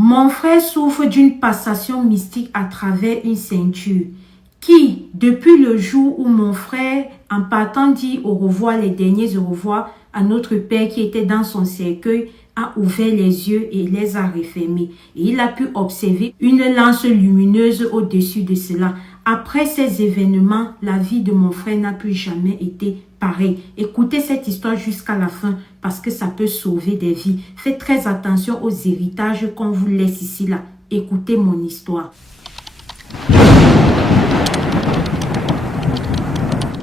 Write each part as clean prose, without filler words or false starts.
Mon frère souffre d'une passation mystique à travers une ceinture qui, depuis le jour où mon frère, en partant dit au revoir, les derniers au revoir à notre père qui était dans son cercueil, a ouvert les yeux et les a refermés. Et il a pu observer une lance lumineuse au-dessus de cela. Après ces événements, la vie de mon frère n'a plus jamais été pareille. Écoutez cette histoire jusqu'à la fin parce que ça peut sauver des vies. Faites très attention aux héritages qu'on vous laisse ici là. Écoutez mon histoire.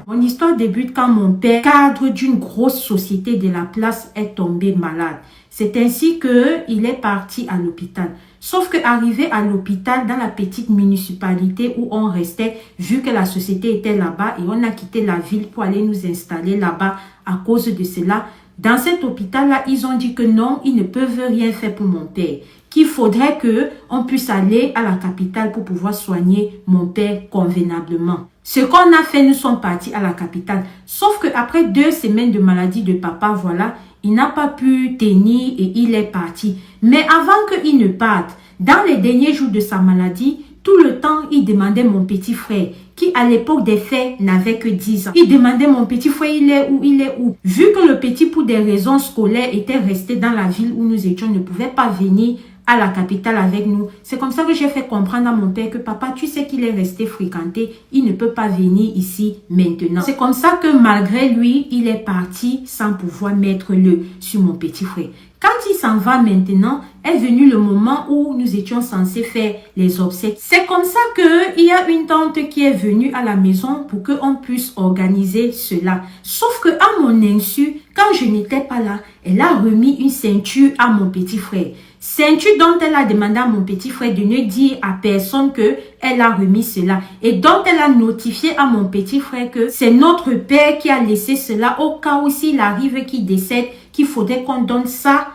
Mon histoire débute quand mon père, cadre d'une grosse société de la place, est tombé malade. C'est ainsi qu'il est parti à l'hôpital. Sauf qu'arrivé à l'hôpital, dans la petite municipalité où on restait, vu que la société était là-bas et on a quitté la ville pour aller nous installer là-bas à cause de cela, dans cet hôpital-là, ils ont dit que non, ils ne peuvent rien faire pour mon père. Qu'il faudrait qu'on puisse aller à la capitale pour pouvoir soigner mon père convenablement. Ce qu'on a fait, nous sommes partis à la capitale. Sauf qu'après 2 semaines de maladie de papa, voilà, il n'a pas pu tenir et il est parti. Mais avant qu'il ne parte, dans les derniers jours de sa maladie, tout le temps, il demandait mon petit frère, qui à l'époque des faits n'avait que 10 ans. Il demandait mon petit frère, il est où, il est où. Vu que le petit, pour des raisons scolaires, était resté dans la ville où nous étions, ne pouvait pas venir à la capitale avec nous. C'est comme ça que j'ai fait comprendre à mon père que papa, tu sais qu'il est resté fréquenté, il ne peut pas venir ici maintenant. C'est comme ça que malgré lui, il est parti sans pouvoir mettre le sur mon petit frère. Quand il s'en va maintenant, est venu le moment où nous étions censés faire les obsèques. C'est comme ça qu'il y a une tante qui est venue à la maison pour qu'on puisse organiser cela. Sauf que à mon insu, quand je n'étais pas là, elle a remis une ceinture à mon petit frère. Ceinture dont elle a demandé à mon petit frère de ne dire à personne qu'elle a remis cela. Et dont elle a notifié à mon petit frère que c'est notre père qui a laissé cela au cas où s'il arrive qu'il décède, qu'il faudrait qu'on donne ça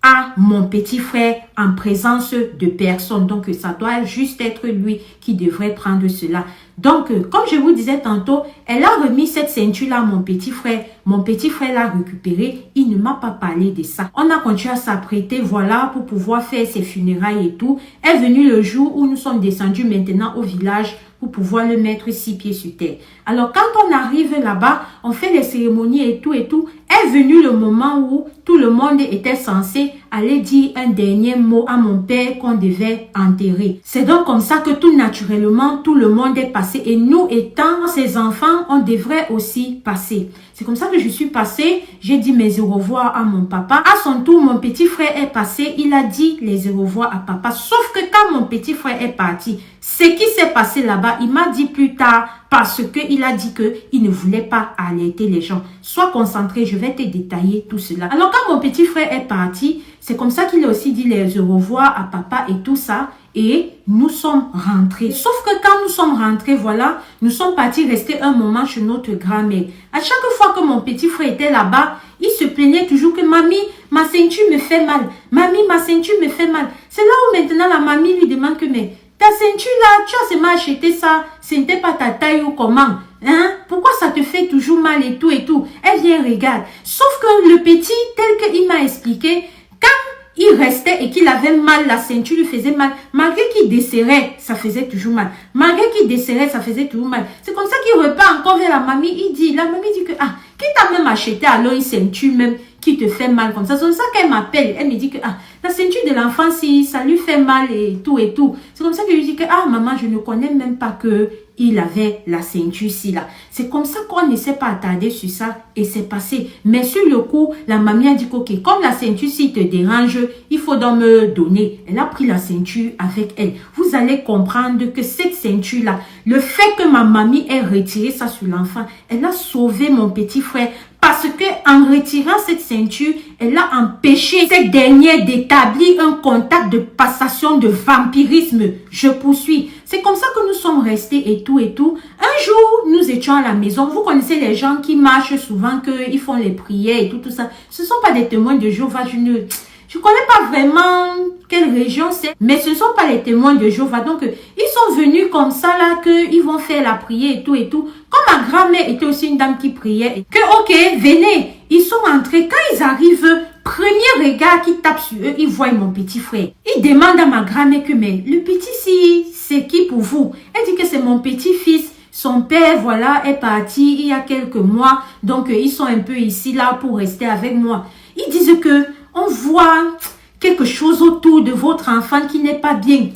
à mon petit frère en présence de personne. Donc, ça doit juste être lui qui devrait prendre cela. Donc, comme je vous disais tantôt, elle a remis cette ceinture-là à mon petit frère. Mon petit frère l'a récupérée. Il ne m'a pas parlé de ça. On a continué à s'apprêter, voilà, pour pouvoir faire ses funérailles et tout. Est venu le jour où nous sommes descendus maintenant au village pour pouvoir le mettre 6 pieds sur terre. Alors, quand on arrive là-bas, on fait les cérémonies et tout et tout. Est venu le moment où tout le monde était censé aller dire un dernier mot à mon père qu'on devait enterrer. C'est donc comme ça que tout naturellement, tout le monde est passé. Et nous, étant ses enfants, on devrait aussi passer. C'est comme ça que je suis passée. J'ai dit mes au revoir à mon papa. À son tour, mon petit frère est passé. Il a dit les au revoir à papa. Sauf que quand mon petit frère est parti, ce qui s'est passé là-bas, il m'a dit plus tard, parce qu'il a dit qu'il ne voulait pas alerter les gens. Sois concentré, je vais te détailler tout cela. Alors quand mon petit frère est parti, c'est comme ça qu'il a aussi dit les au revoir à papa et tout ça. Et nous sommes rentrés. Sauf que quand nous sommes rentrés, voilà, nous sommes partis rester un moment chez notre grand-mère. À chaque fois que mon petit frère était là-bas, il se plaignait toujours que mamie, ma ceinture me fait mal. Mamie, ma ceinture me fait mal. C'est là où maintenant la mamie lui demande que mais ta ceinture là, tu as seulement acheté ça, ce n'était pas ta taille ou comment? Hein? Pourquoi ça te fait toujours mal et tout et tout? Elle vient regarde. Sauf que le petit, tel qu'il m'a expliqué, quand il restait et qu'il avait mal, la ceinture lui faisait mal. Malgré qu'il desserrait, ça faisait toujours mal. Malgré qu'il desserrait, ça faisait toujours mal. C'est comme ça qu'il repart encore vers la mamie. La mamie dit que, qui t'a même acheté alors une ceinture même qui te fait mal comme ça? C'est comme ça qu'elle m'appelle. Elle me dit que, la ceinture de l'enfant, si ça lui fait mal et tout et tout. C'est comme ça que je lui dis que, maman, je ne connais même pas que il avait la ceinture-ci là. C'est comme ça qu'on ne s'est pas attardé sur ça et c'est passé. Mais sur le coup, la mamie a dit que, ok, comme la ceinture-ci te dérange, il faut donc me donner. Elle a pris la ceinture avec elle. Vous allez comprendre que cette ceinture-là, le fait que ma mamie ait retiré ça sur l'enfant, elle a sauvé mon petit frère. Parce que en retirant cette ceinture, elle a empêché cette dernière d'établir un contact de passation de vampirisme. Je poursuis. C'est comme ça que nous sommes restés et tout et tout. Un jour, nous étions à la maison. Vous connaissez les gens qui marchent souvent, qu'ils font les prières et tout ça. Ce ne sont pas des témoins de Jéhovah. Je ne connais pas vraiment quelle région c'est, mais ce ne sont pas les témoins de Jéhovah. Donc, ils sont venus comme ça là, qu'ils vont faire la prière et tout et tout. Comme ma grand-mère était aussi une dame qui priait, que ok, venez. Ils sont entrés. Quand ils arrivent, Premier regard qui tape sur eux, ils voient mon petit frère. Ils demandent à ma grand-mère que, mais le petit si, c'est qui pour vous? Elle dit que c'est mon petit-fils. Son père, voilà, est parti il y a quelques mois. Donc, ils sont un peu ici, là, pour rester avec moi. Ils disent que on voit quelque chose autour de votre enfant qui n'est pas bien.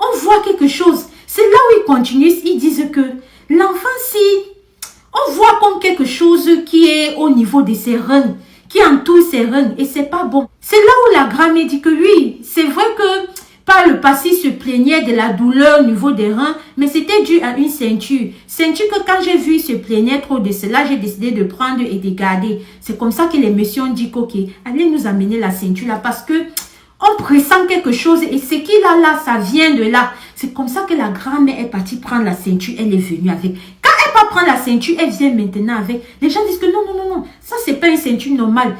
On voit quelque chose. C'est là où ils continuent. Ils disent que l'enfant, si, on voit comme quelque chose qui est au niveau de ses reins, qui entoure ses reins, et c'est pas bon. C'est là où la grand-mère dit que oui, c'est vrai que par le passé, il se plaignait de la douleur au niveau des reins, mais c'était dû à une ceinture. Ceinture que quand j'ai vu, il se plaignait trop de cela, j'ai décidé de prendre et de garder. C'est comme ça que les messieurs ont dit ok, allez nous amener la ceinture là, parce que on pressent quelque chose et ce qu'il a là, ça vient de là. C'est comme ça que la grand-mère est partie prendre la ceinture, elle est venue avec. Quand elle va prendre la ceinture, elle vient maintenant avec. Les gens disent que non, non, non, non, ça c'est pas une ceinture normale.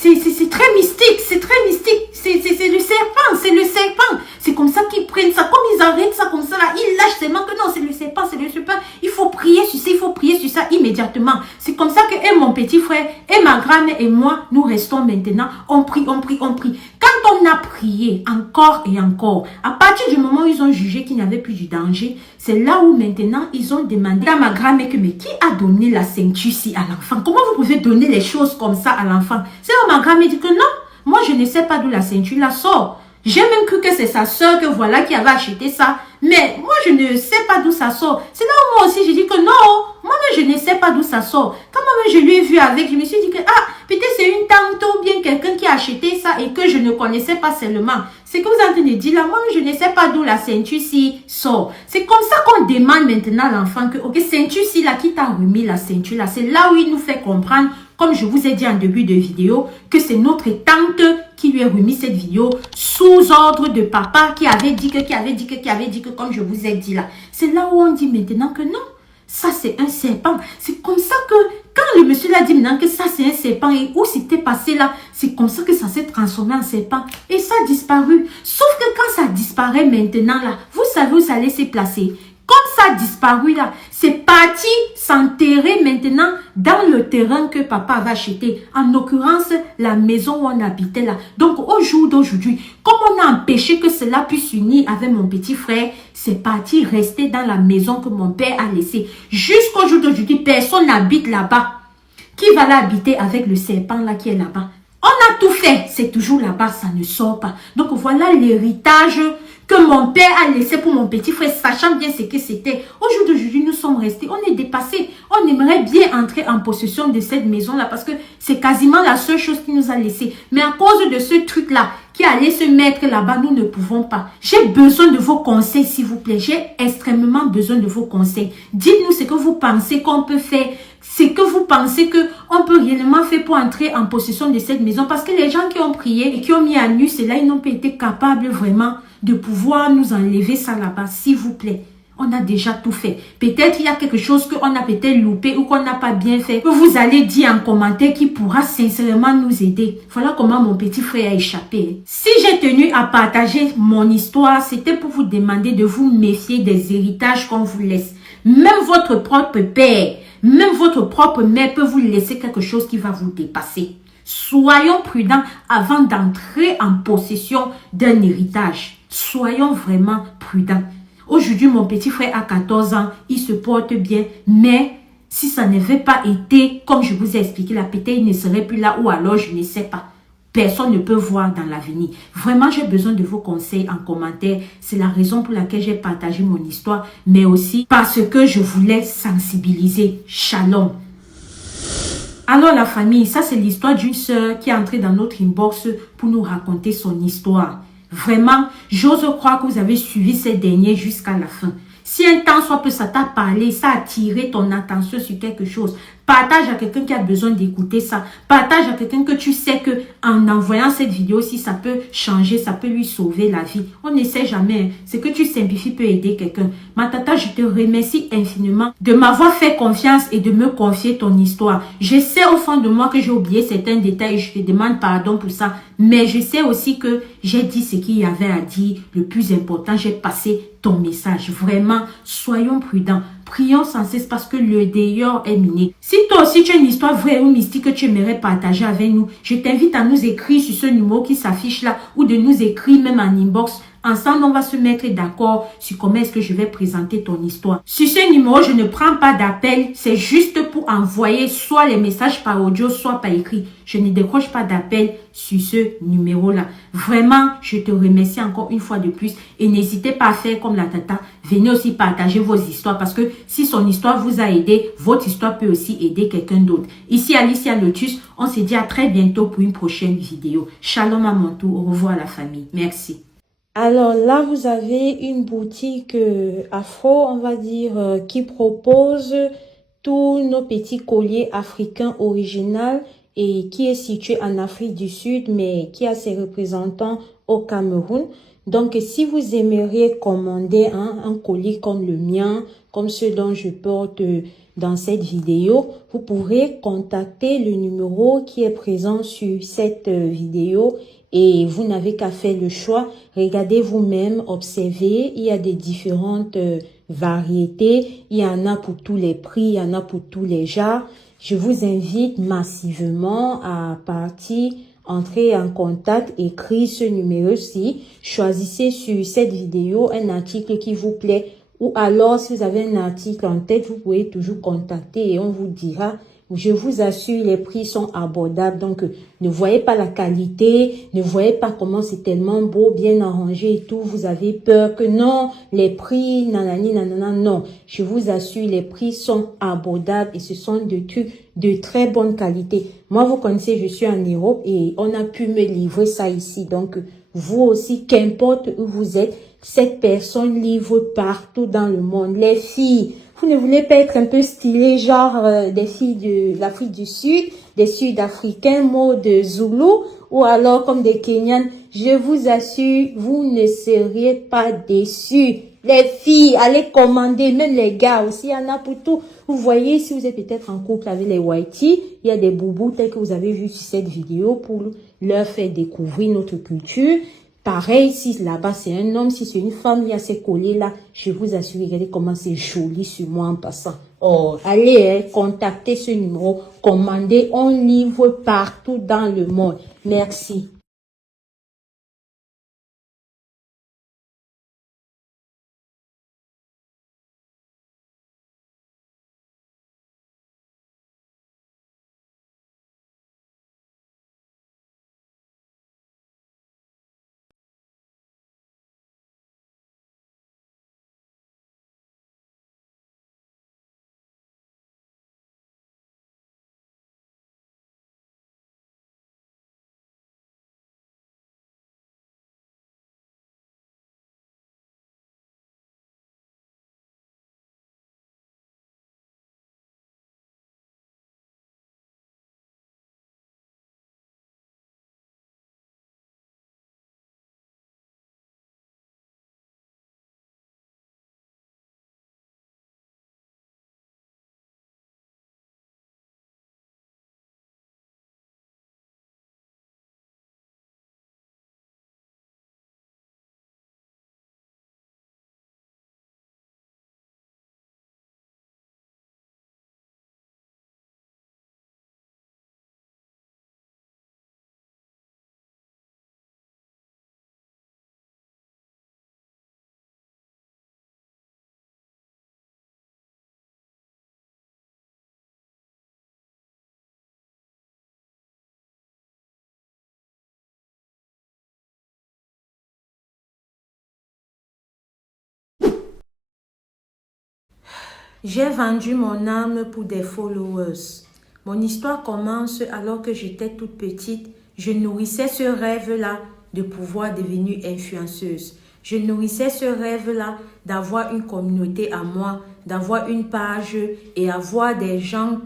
C'est très mystique, c'est très mystique. C'est le serpent, c'est le serpent. C'est comme ça qu'ils prennent ça, comme ils arrêtent ça comme ça là, ils lâchent seulement que non, c'est le serpent, c'est le serpent. Il faut prier sur ça, il faut prier sur ça immédiatement. C'est comme ça que et mon petit frère, et ma grand-mère et moi, nous restons maintenant, on prie, on prie, on prie. Quand on a prié encore et encore, à partir du moment où ils ont jugé qu'il n'y avait plus du danger, c'est là où maintenant ils ont demandé à ma grand-mère que mais qui a donné la ceinture-ci à l'enfant? Comment vous pouvez donner les choses comme ça à l'enfant? C'est là où ma grand-mère dit que non, moi je ne sais pas d'où la ceinture la sort. J'ai même cru que c'est sa soeur que voilà qui avait acheté ça. Mais moi, je ne sais pas d'où ça sort. C'est là où moi aussi, je dis que non, moi-même, je ne sais pas d'où ça sort. Quand moi-même, je lui ai vu avec, je me suis dit que, ah, peut-être c'est une tante ou bien quelqu'un qui a acheté ça et que je ne connaissais pas seulement. C'est que vous êtes en train de dire là, moi-même, je ne sais pas d'où la ceinture-ci sort. C'est comme ça qu'on demande maintenant à l'enfant que, ok, ceinture-ci là, qui t'a remis la ceinture là, c'est là où il nous fait comprendre, comme je vous ai dit en début de vidéo, que c'est notre tante qui lui a remis cette vidéo sous ordre de papa qui avait dit que, comme je vous ai dit là. C'est là où on dit maintenant que non, ça c'est un serpent. C'est comme ça que, quand le monsieur l'a dit maintenant que ça c'est un serpent et où c'était passé là, c'est comme ça que ça s'est transformé en serpent. Et ça a disparu. Sauf que quand ça disparaît maintenant là, vous savez où ça allait se placer. Comme ça a disparu là, c'est parti s'enterrer maintenant dans le terrain que papa avait acheté. En l'occurrence, la maison où on habitait là. Donc au jour d'aujourd'hui, comme on a empêché que cela puisse s'unir avec mon petit frère, c'est parti rester dans la maison que mon père a laissée. Jusqu'au jour d'aujourd'hui, personne n'habite là-bas. Qui va l'habiter avec le serpent là qui est là-bas? On a tout fait, c'est toujours là-bas, ça ne sort pas. Donc voilà l'héritage que mon père a laissé pour mon petit frère, sachant bien ce que c'était. Au jour d'aujourd'hui, nous sommes restés, on est dépassés. On aimerait bien entrer en possession de cette maison-là parce que c'est quasiment la seule chose qui nous a laissé. Mais à cause de ce truc-là, qui allait se mettre là-bas, nous ne pouvons pas. J'ai besoin de vos conseils, s'il vous plaît. J'ai extrêmement besoin de vos conseils. Dites-nous ce que vous pensez qu'on peut faire. Ce que vous pensez qu'on peut réellement faire pour entrer en possession de cette maison. Parce que les gens qui ont prié et qui ont mis à nu cela, ils n'ont pas été capables vraiment de pouvoir nous enlever ça là-bas, s'il vous plaît. On a déjà tout fait. Peut-être il y a quelque chose qu'on a peut-être loupé ou qu'on n'a pas bien fait. Que vous allez dire en commentaire qui pourra sincèrement nous aider. Voilà comment mon petit frère a échappé. Si j'ai tenu à partager mon histoire, c'était pour vous demander de vous méfier des héritages qu'on vous laisse. Même votre propre père, même votre propre mère peut vous laisser quelque chose qui va vous dépasser. Soyons prudents avant d'entrer en possession d'un héritage. Soyons vraiment prudents. Aujourd'hui, mon petit frère a 14 ans, il se porte bien, mais si ça n'avait pas été, comme je vous ai expliqué, là, peut-être il ne serait plus là, ou alors je ne sais pas. Personne ne peut voir dans l'avenir. Vraiment, j'ai besoin de vos conseils en commentaire. C'est la raison pour laquelle j'ai partagé mon histoire, mais aussi parce que je voulais sensibiliser. Shalom. Alors la famille, ça c'est l'histoire d'une sœur qui est entrée dans notre inbox pour nous raconter son histoire. Vraiment, j'ose croire que vous avez suivi ces derniers jusqu'à la fin. Si un temps soit peu ça t'a parlé, ça a attiré ton attention sur quelque chose, partage à quelqu'un qui a besoin d'écouter ça. Partage à quelqu'un que tu sais que en envoyant cette vidéo, si ça peut changer, ça peut lui sauver la vie. On ne sait jamais. Ce que tu simplifies peut aider quelqu'un. Ma tata, je te remercie infiniment de m'avoir fait confiance et de me confier ton histoire. Je sais au fond de moi que j'ai oublié certains détails et je te demande pardon pour ça. Mais je sais aussi que j'ai dit ce qu'il y avait à dire. Le plus important, j'ai passé ton message. Vraiment, soyons prudents. Prions sans cesse parce que le dehors est miné. Si toi aussi tu as une histoire vraie ou mystique que tu aimerais partager avec nous, je t'invite à nous écrire sur ce numéro qui s'affiche là ou de nous écrire même en inbox. Ensemble, on va se mettre d'accord sur comment est-ce que je vais présenter ton histoire. Sur ce numéro, je ne prends pas d'appel. C'est juste pour envoyer soit les messages par audio, soit par écrit. Je ne décroche pas d'appel sur ce numéro-là. Vraiment, je te remercie encore une fois de plus. Et n'hésitez pas à faire comme la tata. Venez aussi partager vos histoires parce que si son histoire vous a aidé, votre histoire peut aussi aider quelqu'un d'autre. Ici Alicia Lotus, on se dit à très bientôt pour une prochaine vidéo. Shalom à mon tour. Au revoir la famille. Merci. Alors là, vous avez une boutique afro, on va dire, qui propose tous nos petits colliers africains originaux et qui est située en Afrique du Sud, mais qui a ses représentants au Cameroun. Donc, si vous aimeriez commander un collier comme le mien, comme ceux dont je porte dans cette vidéo, vous pourrez contacter le numéro qui est présent sur cette vidéo. Et vous n'avez qu'à faire le choix. Regardez vous-même, observez. Il y a des différentes variétés. Il y en a pour tous les prix, il y en a pour tous les genres. Je vous invite massivement à partir, entrer en contact, écrire ce numéro-ci. Choisissez sur cette vidéo un article qui vous plaît. Ou alors, si vous avez un article en tête, vous pouvez toujours contacter et on vous dira. Je vous assure, les prix sont abordables. Donc, ne voyez pas la qualité, ne voyez pas comment c'est tellement beau, bien arrangé et tout. Vous avez peur que non, les prix, nanani, nanana, non. Je vous assure, les prix sont abordables et ce sont des trucs de très bonne qualité. Moi, vous connaissez, je suis en Europe et on a pu me livrer ça ici. Donc, vous aussi, qu'importe où vous êtes, cette personne livre partout dans le monde. Les filles, vous ne voulez pas être un peu stylé, genre des filles de l'Afrique du Sud, des Sud-Africains, mode Zoulou, ou alors comme des Kenyans, je vous assure, vous ne seriez pas déçus. Les filles, allez commander, même les gars aussi, il y en a pour tout. Vous voyez, si vous êtes peut-être en couple avec les whiteys, il y a des boubous tels que vous avez vu sur cette vidéo pour leur faire découvrir notre culture. Pareil, si là-bas c'est un homme, si c'est une femme, il y a ces colliers-là. Je vous assure, regardez comment c'est joli sur moi en passant. Oh, allez, contactez ce numéro, commandez, on livre partout dans le monde. Merci. J'ai vendu mon âme pour des followers. Mon histoire commence alors que j'étais toute petite. Je nourrissais ce rêve-là de pouvoir devenir influenceuse. Je nourrissais ce rêve-là d'avoir une communauté à moi, d'avoir une page et avoir des gens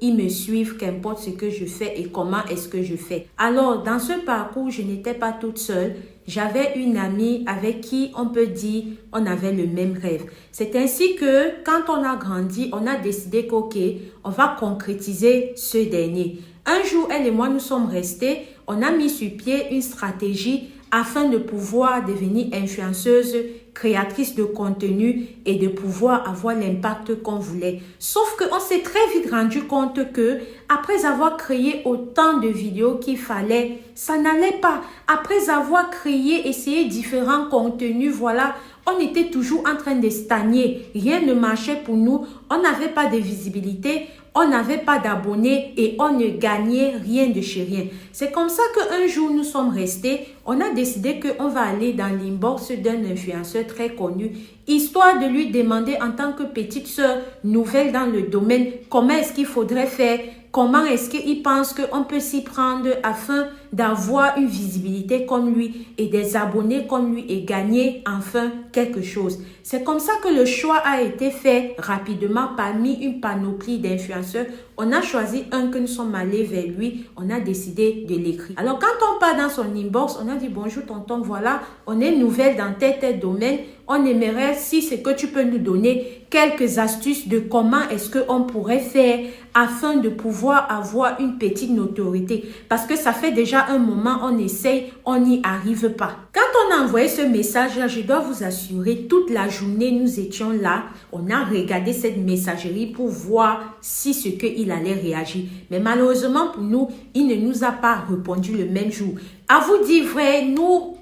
qui me suivent, qu'importe ce que je fais et comment est-ce que je fais. Alors, dans ce parcours, je n'étais pas toute seule. J'avais une amie avec qui on peut dire on avait le même rêve. C'est ainsi que quand on a grandi, on a décidé qu'ok, on va concrétiser ce dernier. Un jour, elle et moi, nous sommes restés, on a mis sur pied une stratégie afin de pouvoir devenir influenceuse, créatrice de contenu et de pouvoir avoir l'impact qu'on voulait. Sauf qu'on s'est très vite rendu compte que après avoir créé autant de vidéos qu'il fallait, ça n'allait pas. Après avoir créé, essayé différents contenus, voilà, on était toujours en train de stagner. Rien ne marchait pour nous. On n'avait pas de visibilité. On n'avait pas d'abonnés et on ne gagnait rien de chez rien. C'est comme ça qu'un jour, nous sommes restés. On a décidé qu'on va aller dans l'inbox d'un influenceur très connu, histoire de lui demander en tant que petite sœur nouvelle dans le domaine, comment est-ce qu'il faudrait faire, comment est-ce qu'il pense qu'on peut s'y prendre afin d'avoir une visibilité comme lui et des abonnés comme lui et gagner enfin quelque chose. C'est comme ça que le choix a été fait rapidement parmi une panoplie d'influenceurs. On a choisi un que nous sommes allés vers lui. On a décidé de l'écrire. Alors, quand on part dans son inbox, on a dit bonjour tonton, voilà, on est nouvelle dans tel domaine. On aimerait, si c'est que tu peux nous donner quelques astuces de comment est-ce qu'on pourrait faire afin de pouvoir avoir une petite notoriété. Parce que ça fait déjà un moment, on essaye, on n'y arrive pas. Quand on a envoyé ce message-là, je dois vous assurer, toute la journée, nous étions là. On a regardé cette messagerie pour voir si ce qu'il allait réagir. Mais malheureusement pour nous, il ne nous a pas répondu le même jour. À vous dire vrai, nous,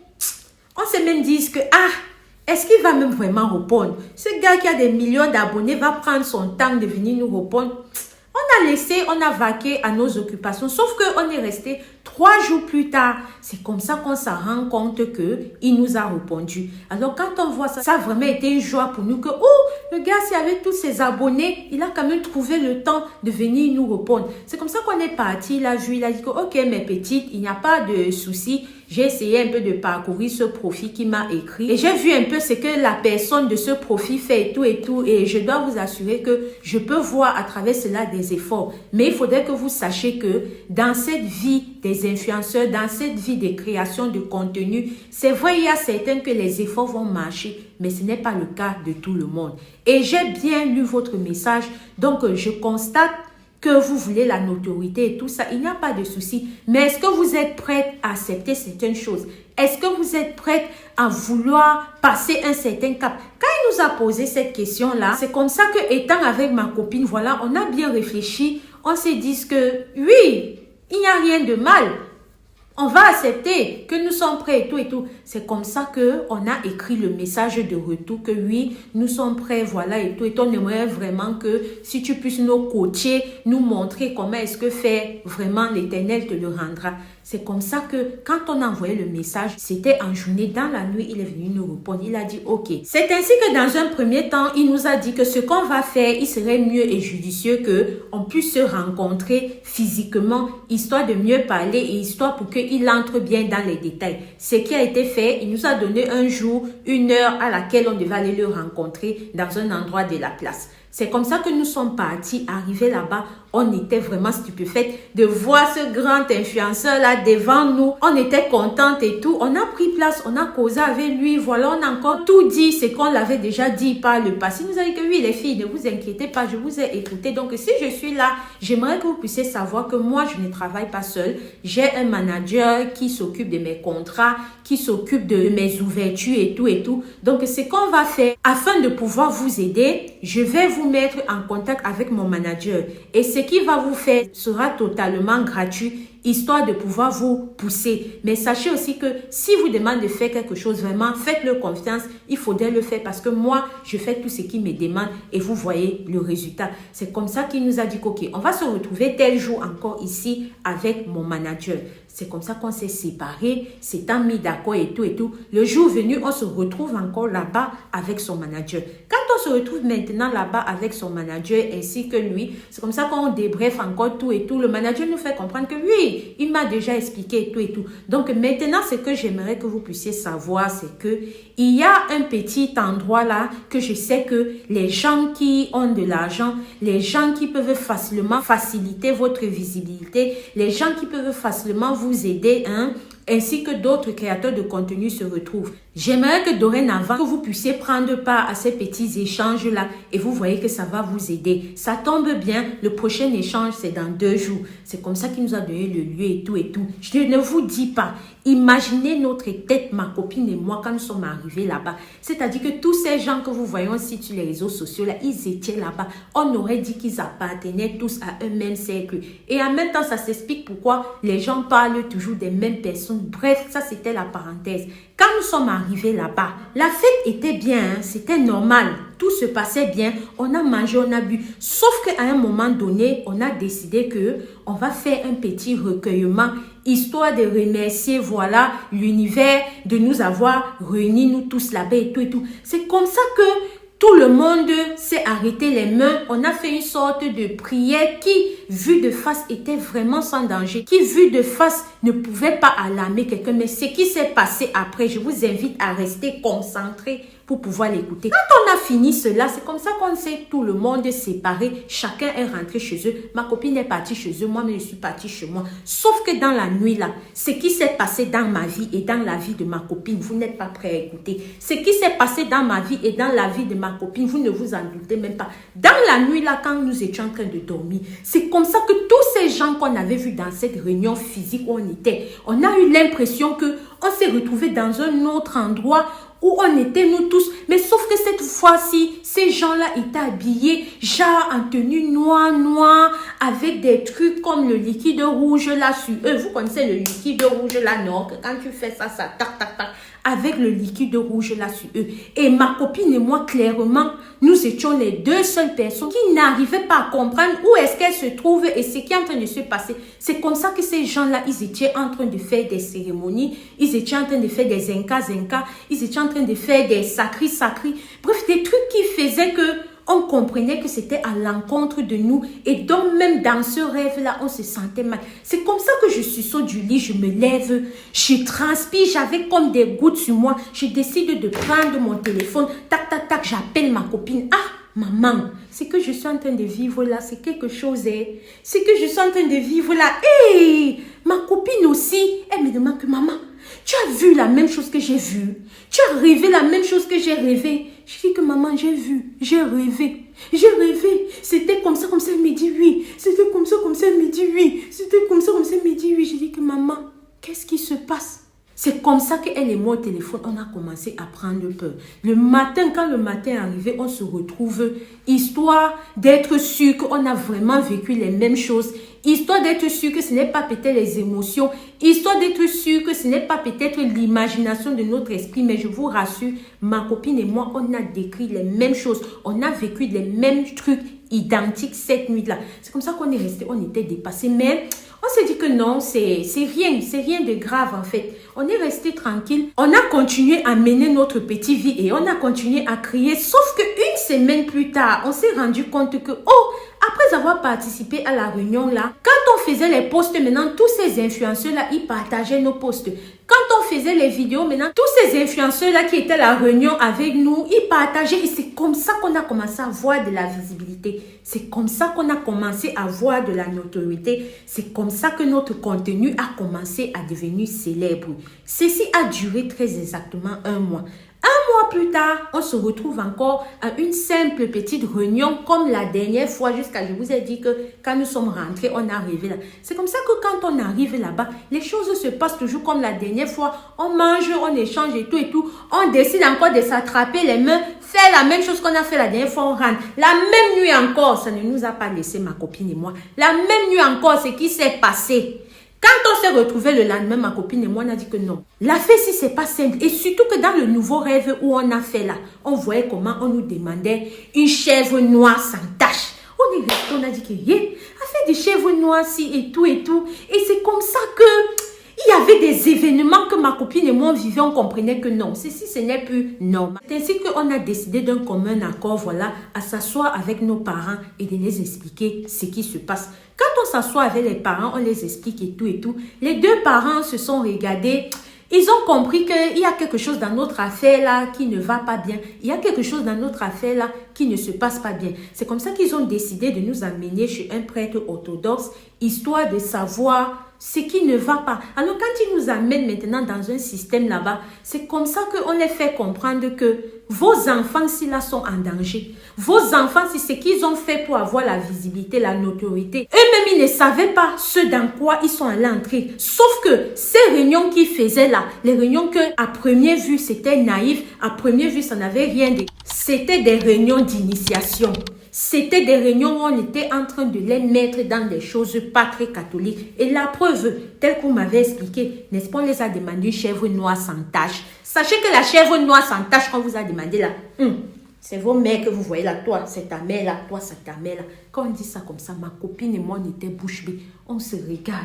on s'est même dit que, est-ce qu'il va même vraiment répondre? Ce gars qui a des millions d'abonnés va prendre son temps de venir nous répondre. On a laissé, on a vaqué à nos occupations, sauf qu'on est resté 3 jours plus tard. C'est comme ça qu'on s'en rend compte qu'il nous a répondu. Alors quand on voit ça, ça a vraiment été une joie pour nous que, le gars, s'il avait tous ses abonnés, il a quand même trouvé le temps de venir nous répondre. C'est comme ça qu'on est parti, il a vu, il a dit que, ok, mes petites, il n'y a pas de souci. J'ai essayé un peu de parcourir ce profil qui m'a écrit et j'ai vu un peu ce que la personne de ce profil fait et tout et je dois vous assurer que je peux voir à travers cela des efforts. Mais il faudrait que vous sachiez que dans cette vie des influenceurs, dans cette vie des créations de contenu, c'est vrai, il y a certains que les efforts vont marcher, mais ce n'est pas le cas de tout le monde. Et j'ai bien lu votre message, donc je constate que vous voulez la notoriété et tout ça, il n'y a pas de souci. Mais est-ce que vous êtes prête à accepter certaines choses? Est-ce que vous êtes prête à vouloir passer un certain cap? Quand il nous a posé cette question-là, c'est comme ça que, étant avec ma copine, voilà, on a bien réfléchi. On s'est dit que, oui, il n'y a rien de mal. On va accepter que nous sommes prêts et tout et tout. C'est comme ça qu'on a écrit le message de retour que oui, nous sommes prêts, voilà et tout. Et on aimerait vraiment que si tu puisses nous coacher, nous montrer comment est-ce que faire, vraiment l'Éternel te le rendra. C'est comme ça que quand on a envoyé le message, c'était en journée, dans la nuit, il est venu nous répondre. Il a dit ok. C'est ainsi que dans un premier temps, il nous a dit que ce qu'on va faire, il serait mieux et judicieux qu'on puisse se rencontrer physiquement, histoire de mieux parler et histoire pour qu'il entre bien dans les détails. Ce qui a été fait, il nous a donné un jour, une heure à laquelle on devait aller le rencontrer dans un endroit de la place. C'est comme ça que nous sommes partis, arrivés là-bas. On était vraiment stupéfaites de voir ce grand influenceur-là devant nous. On était contentes et tout. On a pris place, on a causé avec lui. Voilà, on a encore tout dit, ce qu'on l'avait déjà dit par le passé. Il nous a dit que oui, les filles, ne vous inquiétez pas, je vous ai écouté. Donc, si je suis là, j'aimerais que vous puissiez savoir que moi, je ne travaille pas seule. J'ai un manager qui s'occupe de mes contrats, qui s'occupe de mes ouvertures et tout et tout. Donc, ce qu'on va faire, afin de pouvoir vous aider, je vais vous mettre en contact avec mon manager. Et ce qu'il va vous faire sera totalement gratuit, histoire de pouvoir vous pousser. Mais sachez aussi que si vous demandez de faire quelque chose, vraiment, faites-le confiance. Il faudrait le faire parce que moi, je fais tout ce qu'il me demande et vous voyez le résultat. C'est comme ça qu'il nous a dit qu'ok, on va se retrouver tel jour encore ici avec mon manager. C'est comme ça qu'on s'est séparés, s'étant mis d'accord et tout et tout. Le jour venu, on se retrouve encore là-bas avec son manager. Quand on se retrouve maintenant là-bas avec son manager ainsi que lui, c'est comme ça qu'on débriefe encore tout et tout. Le manager nous fait comprendre que oui, il m'a déjà expliqué tout et tout. Donc maintenant, ce que j'aimerais que vous puissiez savoir, c'est que il y a un petit endroit là que je sais que les gens qui ont de l'argent, les gens qui peuvent facilement faciliter votre visibilité, les gens qui peuvent facilement vous aider, ainsi que d'autres créateurs de contenu se retrouvent. J'aimerais que dorénavant, que vous puissiez prendre part à ces petits échanges-là et vous voyez que ça va vous aider. Ça tombe bien, le prochain échange, c'est dans 2 jours. C'est comme ça qu'il nous a donné le lieu et tout et tout. Je ne vous dis pas. Imaginez notre tête, ma copine et moi, quand nous sommes arrivés là-bas. C'est-à-dire que tous ces gens que vous voyez aussi sur les réseaux sociaux, là, ils étaient là-bas. On aurait dit qu'ils appartenaient tous à un même cercle. Et en même temps, ça s'explique pourquoi les gens parlent toujours des mêmes personnes. Bref, ça, c'était la parenthèse. Quand nous sommes arrivés là-bas, la fête était bien, hein, c'était normal. Tout se passait bien, on a mangé, on a bu. Sauf qu'à un moment donné, on a décidé que on va faire un petit recueillement, histoire de remercier, voilà, l'univers de nous avoir réunis, nous tous là-bas et tout et tout. C'est comme ça que tout le monde s'est arrêté les mains. On a fait une sorte de prière qui, vue de face, était vraiment sans danger. Qui, vue de face, ne pouvait pas alarmer quelqu'un. Mais ce qui s'est passé après, je vous invite à rester concentré pour pouvoir l'écouter. Quand on a fini cela, c'est comme ça qu'on s'est tout le monde séparé. Chacun est rentré chez eux. Ma copine est partie chez eux. Moi-même, je suis partie chez moi. Sauf que dans la nuit là, ce qui s'est passé dans ma vie et dans la vie de ma copine, vous n'êtes pas prêts à écouter. Ce qui s'est passé dans ma vie et dans la vie de ma copine, vous ne vous en doutez même pas. Dans la nuit là, quand nous étions en train de dormir, c'est comme ça que tous ces gens qu'on avait vus dans cette réunion physique où on était, on a eu l'impression que on s'est retrouvés dans un autre endroit où on était nous tous, mais sauf que cette fois-ci, ces gens-là étaient habillés, genre en tenue noire, avec des trucs comme le liquide rouge là sur eux. Vous connaissez le liquide rouge là, non? Que quand tu fais ça, ça tac, tac, tac, avec le liquide rouge là sur eux. Et ma copine et moi, clairement, nous étions les 2 seules personnes qui n'arrivaient pas à comprendre où est-ce qu'elles se trouvent et ce qui est en train de se passer. C'est comme ça que ces gens-là, ils étaient en train de faire des cérémonies, ils étaient en train de faire des incas, ils étaient en train de faire des sacris. Bref, des trucs qui faisaient que on comprenait que c'était à l'encontre de nous et donc même dans ce rêve-là, on se sentait mal. C'est comme ça que je suis saute du lit, je me lève, je transpire, j'avais comme des gouttes sur moi. Je décide de prendre mon téléphone, tac, tac, tac, j'appelle ma copine. Ah, maman, ce que je suis en train de vivre là, c'est quelque chose, hein. Ce que je suis en train de vivre là, hé, ma copine aussi, elle me demande que maman, tu as vu la même chose que j'ai vu? Tu as rêvé la même chose que j'ai rêvé? Je dis que maman, j'ai vu, j'ai rêvé. C'était comme ça, elle me dit oui. C'était comme ça, elle me dit oui. C'était comme ça, elle me dit oui. Je dis que maman, qu'est-ce qui se passe? C'est comme ça qu'elle et moi au téléphone, on a commencé à prendre peur. Le matin, quand le matin est arrivé, on se retrouve, histoire d'être sûr qu'on a vraiment vécu les mêmes choses, histoire d'être sûr que ce n'est pas peut-être les émotions, histoire d'être sûr que ce n'est pas peut-être l'imagination de notre esprit, mais je vous rassure, ma copine et moi, on a décrit les mêmes choses, on a vécu les mêmes trucs identiques cette nuit-là. C'est comme ça qu'on est resté, on était dépassés, mais on s'est dit que non, c'est rien de grave en fait. On est resté tranquille. On a continué à mener notre petite vie et on a continué à crier. Sauf qu'une semaine plus tard, on s'est rendu compte que, après avoir participé à la réunion là, quand on faisait les posts maintenant, tous ces influenceurs là, ils partageaient nos posts. Quand on faisait les vidéos maintenant, tous ces influenceurs là qui étaient à la réunion avec nous, ils partageaient et c'est comme ça qu'on a commencé à voir de la visibilité. C'est comme ça qu'on a commencé à voir de la notoriété. C'est comme ça que notre contenu a commencé à devenir célèbre. Ceci a duré très exactement 1 mois. 1 mois plus tard, on se retrouve encore à une simple petite réunion comme la dernière fois jusqu'à, je vous ai dit que quand nous sommes rentrés, on est arrivé là. C'est comme ça que quand on arrive là-bas, les choses se passent toujours comme la dernière fois. On mange, on échange et tout. On décide encore de s'attraper les mains, faire la même chose qu'on a fait la dernière fois, on rentre. La même nuit encore, ça ne nous a pas laissé ma copine et moi. La même nuit encore, ce qui s'est passé. Quand on s'est retrouvés le lendemain, ma copine et moi, on a dit que non. L'affaire ici, c'est pas simple. Et surtout que dans le nouveau rêve où on a fait là, on voyait comment on nous demandait une chèvre noire sans tache. On est resté, on a dit que, affaire des chèvres noires ci et tout. Et c'est comme ça que il y avait des événements que ma copine et moi vivions, on comprenait que non, ceci ce n'est plus normal. C'est ainsi qu'on a décidé d'un commun accord, voilà, à s'asseoir avec nos parents et de les expliquer ce qui se passe. Quand on s'assoit avec les parents, on les explique et tout. Les 2 parents se sont regardés. Ils ont compris qu'il y a quelque chose dans notre affaire là qui ne va pas bien. Il y a quelque chose dans notre affaire là qui ne se passe pas bien. C'est comme ça qu'ils ont décidé de nous amener chez un prêtre orthodoxe, histoire de savoir ce qui ne va pas. Alors quand ils nous amènent maintenant dans un système là-bas, c'est comme ça qu'on les fait comprendre que vos enfants, s'ils là sont en danger, vos enfants, c'est ce qu'ils ont fait pour avoir la visibilité, la notoriété. Eux-mêmes, ils ne savaient pas ce dans quoi ils sont allés entrer. Sauf que ces réunions qu'ils faisaient là, les réunions que à première vue, c'était naïf, à première vue, ça n'avait rien de... C'était des réunions d'initiation. C'était des réunions où on était en train de les mettre dans des choses pas très catholiques. Et la preuve, telle qu'on m'avait expliqué, n'est-ce pas, on les a demandé une chèvre noire sans tache. Sachez que la chèvre noire sans tache qu'on vous a demandé là, c'est vos mères que vous voyez là, toi c'est ta mère là, toi c'est ta mère là. Quand on dit ça comme ça, ma copine et moi on était bouche bée, on se regarde.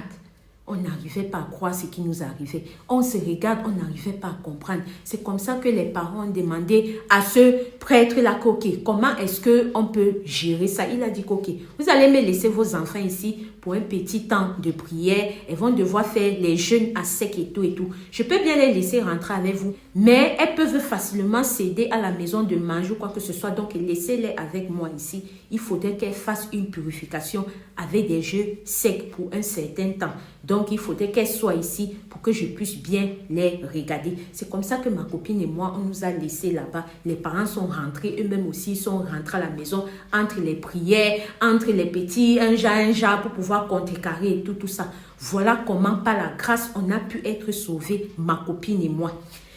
On n'arrivait pas à croire ce qui nous arrivait. On se regarde, on n'arrivait pas à comprendre. C'est comme ça que les parents ont demandé à ce prêtre-là, ok, comment est-ce qu'on peut gérer ça? Il a dit, ok, vous allez me laisser vos enfants ici pour un petit temps de prière. Elles vont devoir faire les jeûnes à sec et tout et tout. Je peux bien les laisser rentrer avec vous, mais elles peuvent facilement céder à la maison de manger ou quoi que ce soit. Donc, laissez-les avec moi ici. Il faudrait qu'elles fassent une purification avec des jeûnes secs pour un certain temps. Donc, il faudrait qu'elles soient ici pour que je puisse bien les regarder. C'est comme ça que ma copine et moi, on nous a laissés là-bas. Les parents sont rentrés, eux-mêmes aussi sont rentrés à la maison entre les prières, entre les petits, un jar pour pouvoir contrecarrer et tout ça. Voilà comment, par la grâce, on a pu être sauvés, ma copine et moi.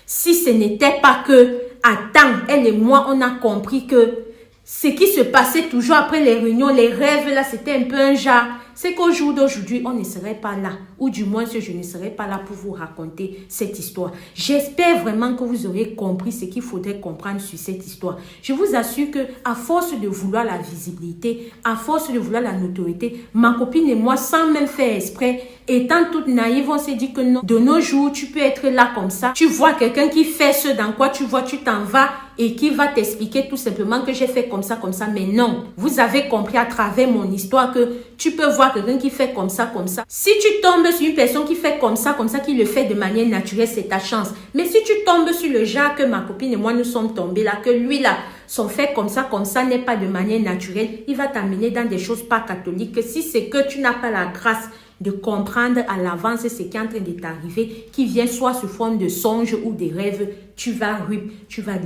Si ce n'était pas que, à temps, elle et moi, on a compris que ce qui se passait toujours après les réunions, les rêves, là, c'était un peu un genre. C'est qu'au jour d'aujourd'hui, on ne serait pas là. Ou du moins, je ne serais pas là pour vous raconter cette histoire. J'espère vraiment que vous aurez compris ce qu'il faudrait comprendre sur cette histoire. Je vous assure que à force de vouloir la visibilité, à force de vouloir la notoriété, ma copine et moi, sans même faire exprès, étant toute naïve, on s'est dit que non, de nos jours, tu peux être là comme ça. Tu vois quelqu'un qui fait ce dans quoi tu vois, tu t'en vas et qui va t'expliquer tout simplement que j'ai fait comme ça. Mais non, vous avez compris à travers mon histoire que tu peux voir quelqu'un qui fait comme ça. Si tu tombes sur une personne qui fait comme ça, qui le fait de manière naturelle, c'est ta chance. Mais si tu tombes sur le genre que ma copine et moi nous sommes tombés là, que lui là, son fait comme ça n'est pas de manière naturelle, il va t'amener dans des choses pas catholiques. Si c'est que tu n'as pas la grâce de comprendre à l'avance ce qui est en train de t'arriver, qui vient soit sous forme de songe ou de rêve, tu vas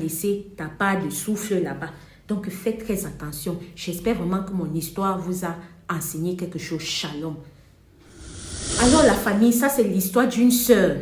laisser ta part de souffle là-bas. Donc faites très attention. J'espère vraiment que mon histoire vous a enseigné quelque chose. Shalom. Alors la famille, ça c'est l'histoire d'une sœur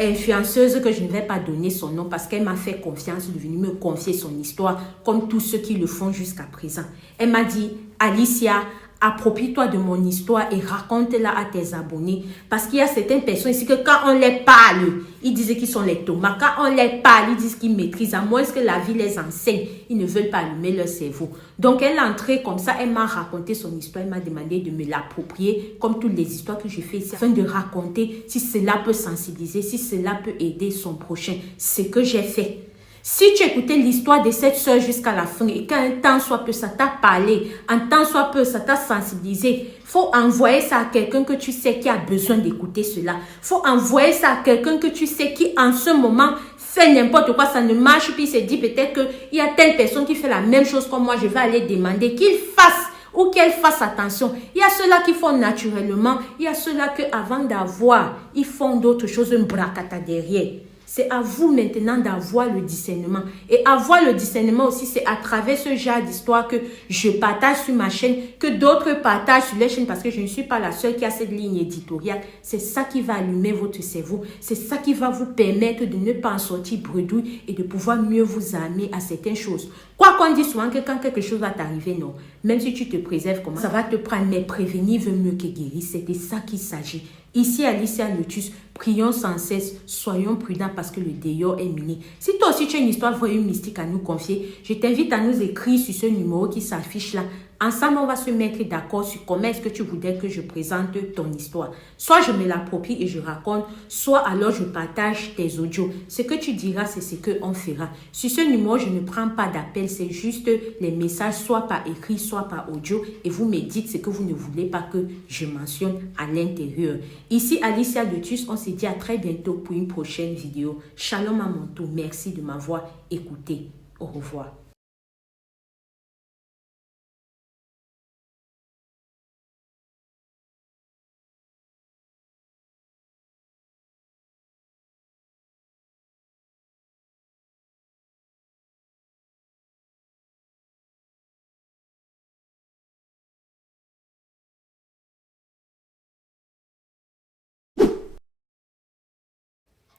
influenceuse que je ne vais pas donner son nom parce qu'elle m'a fait confiance de venir me confier son histoire comme tous ceux qui le font jusqu'à présent. Elle m'a dit, Alicia, approprie-toi de mon histoire et raconte-la à tes abonnés. Parce qu'il y a certaines personnes ici que quand on les parle, ils disent qu'ils sont les tomates. Quand on les parle, ils disent qu'ils maîtrisent. À moins que la vie les enseigne, ils ne veulent pas allumer leur cerveau. Donc elle est entrée comme ça, elle m'a raconté son histoire. Elle m'a demandé de me l'approprier comme toutes les histoires que je fais ici. Afin de raconter si cela peut sensibiliser, si cela peut aider son prochain. Ce que j'ai fait. Si tu écoutais l'histoire de cette soeur jusqu'à la fin et qu'un temps soit peu ça t'a parlé, un temps soit peu ça t'a sensibilisé, faut envoyer ça à quelqu'un que tu sais qui a besoin d'écouter cela. Faut envoyer ça à quelqu'un que tu sais qui en ce moment fait n'importe quoi, ça ne marche, puis il se dit peut-être qu'il y a telle personne qui fait la même chose comme moi, je vais aller demander qu'il fasse ou qu'elle fasse attention. Il y a ceux-là qui font naturellement, il y a ceux-là que avant d'avoir, ils font d'autres choses, un bracata derrière. C'est à vous maintenant d'avoir le discernement. Et avoir le discernement aussi, c'est à travers ce genre d'histoire que je partage sur ma chaîne, que d'autres partagent sur les chaînes parce que je ne suis pas la seule qui a cette ligne éditoriale. C'est ça qui va allumer votre cerveau. C'est ça qui va vous permettre de ne pas en sortir bredouille et de pouvoir mieux vous amener à certaines choses. Quoi qu'on dise souvent que quand quelque chose va t'arriver, non. Même si tu te préserves, comment ça va te prendre, mais prévenir veut mieux que guérir. C'est de ça qu'il s'agit. Ici, Alicia Lotus, prions sans cesse, soyons prudents parce que le dehors est miné. Si toi aussi tu as une histoire vraie, une mystique à nous confier, je t'invite à nous écrire sur ce numéro qui s'affiche là. Ensemble, on va se mettre d'accord sur comment est-ce que tu voudrais que je présente ton histoire. Soit je me l'approprie et je raconte, soit alors je partage tes audios. Ce que tu diras, c'est ce qu'on fera. Sur ce numéro, je ne prends pas d'appel, c'est juste les messages, soit par écrit, soit par audio. Et vous me dites ce que vous ne voulez pas que je mentionne à l'intérieur. Ici, Alicia Lotus, on se dit à très bientôt pour une prochaine vidéo. Shalom à mon tour, merci de m'avoir écouté. Au revoir.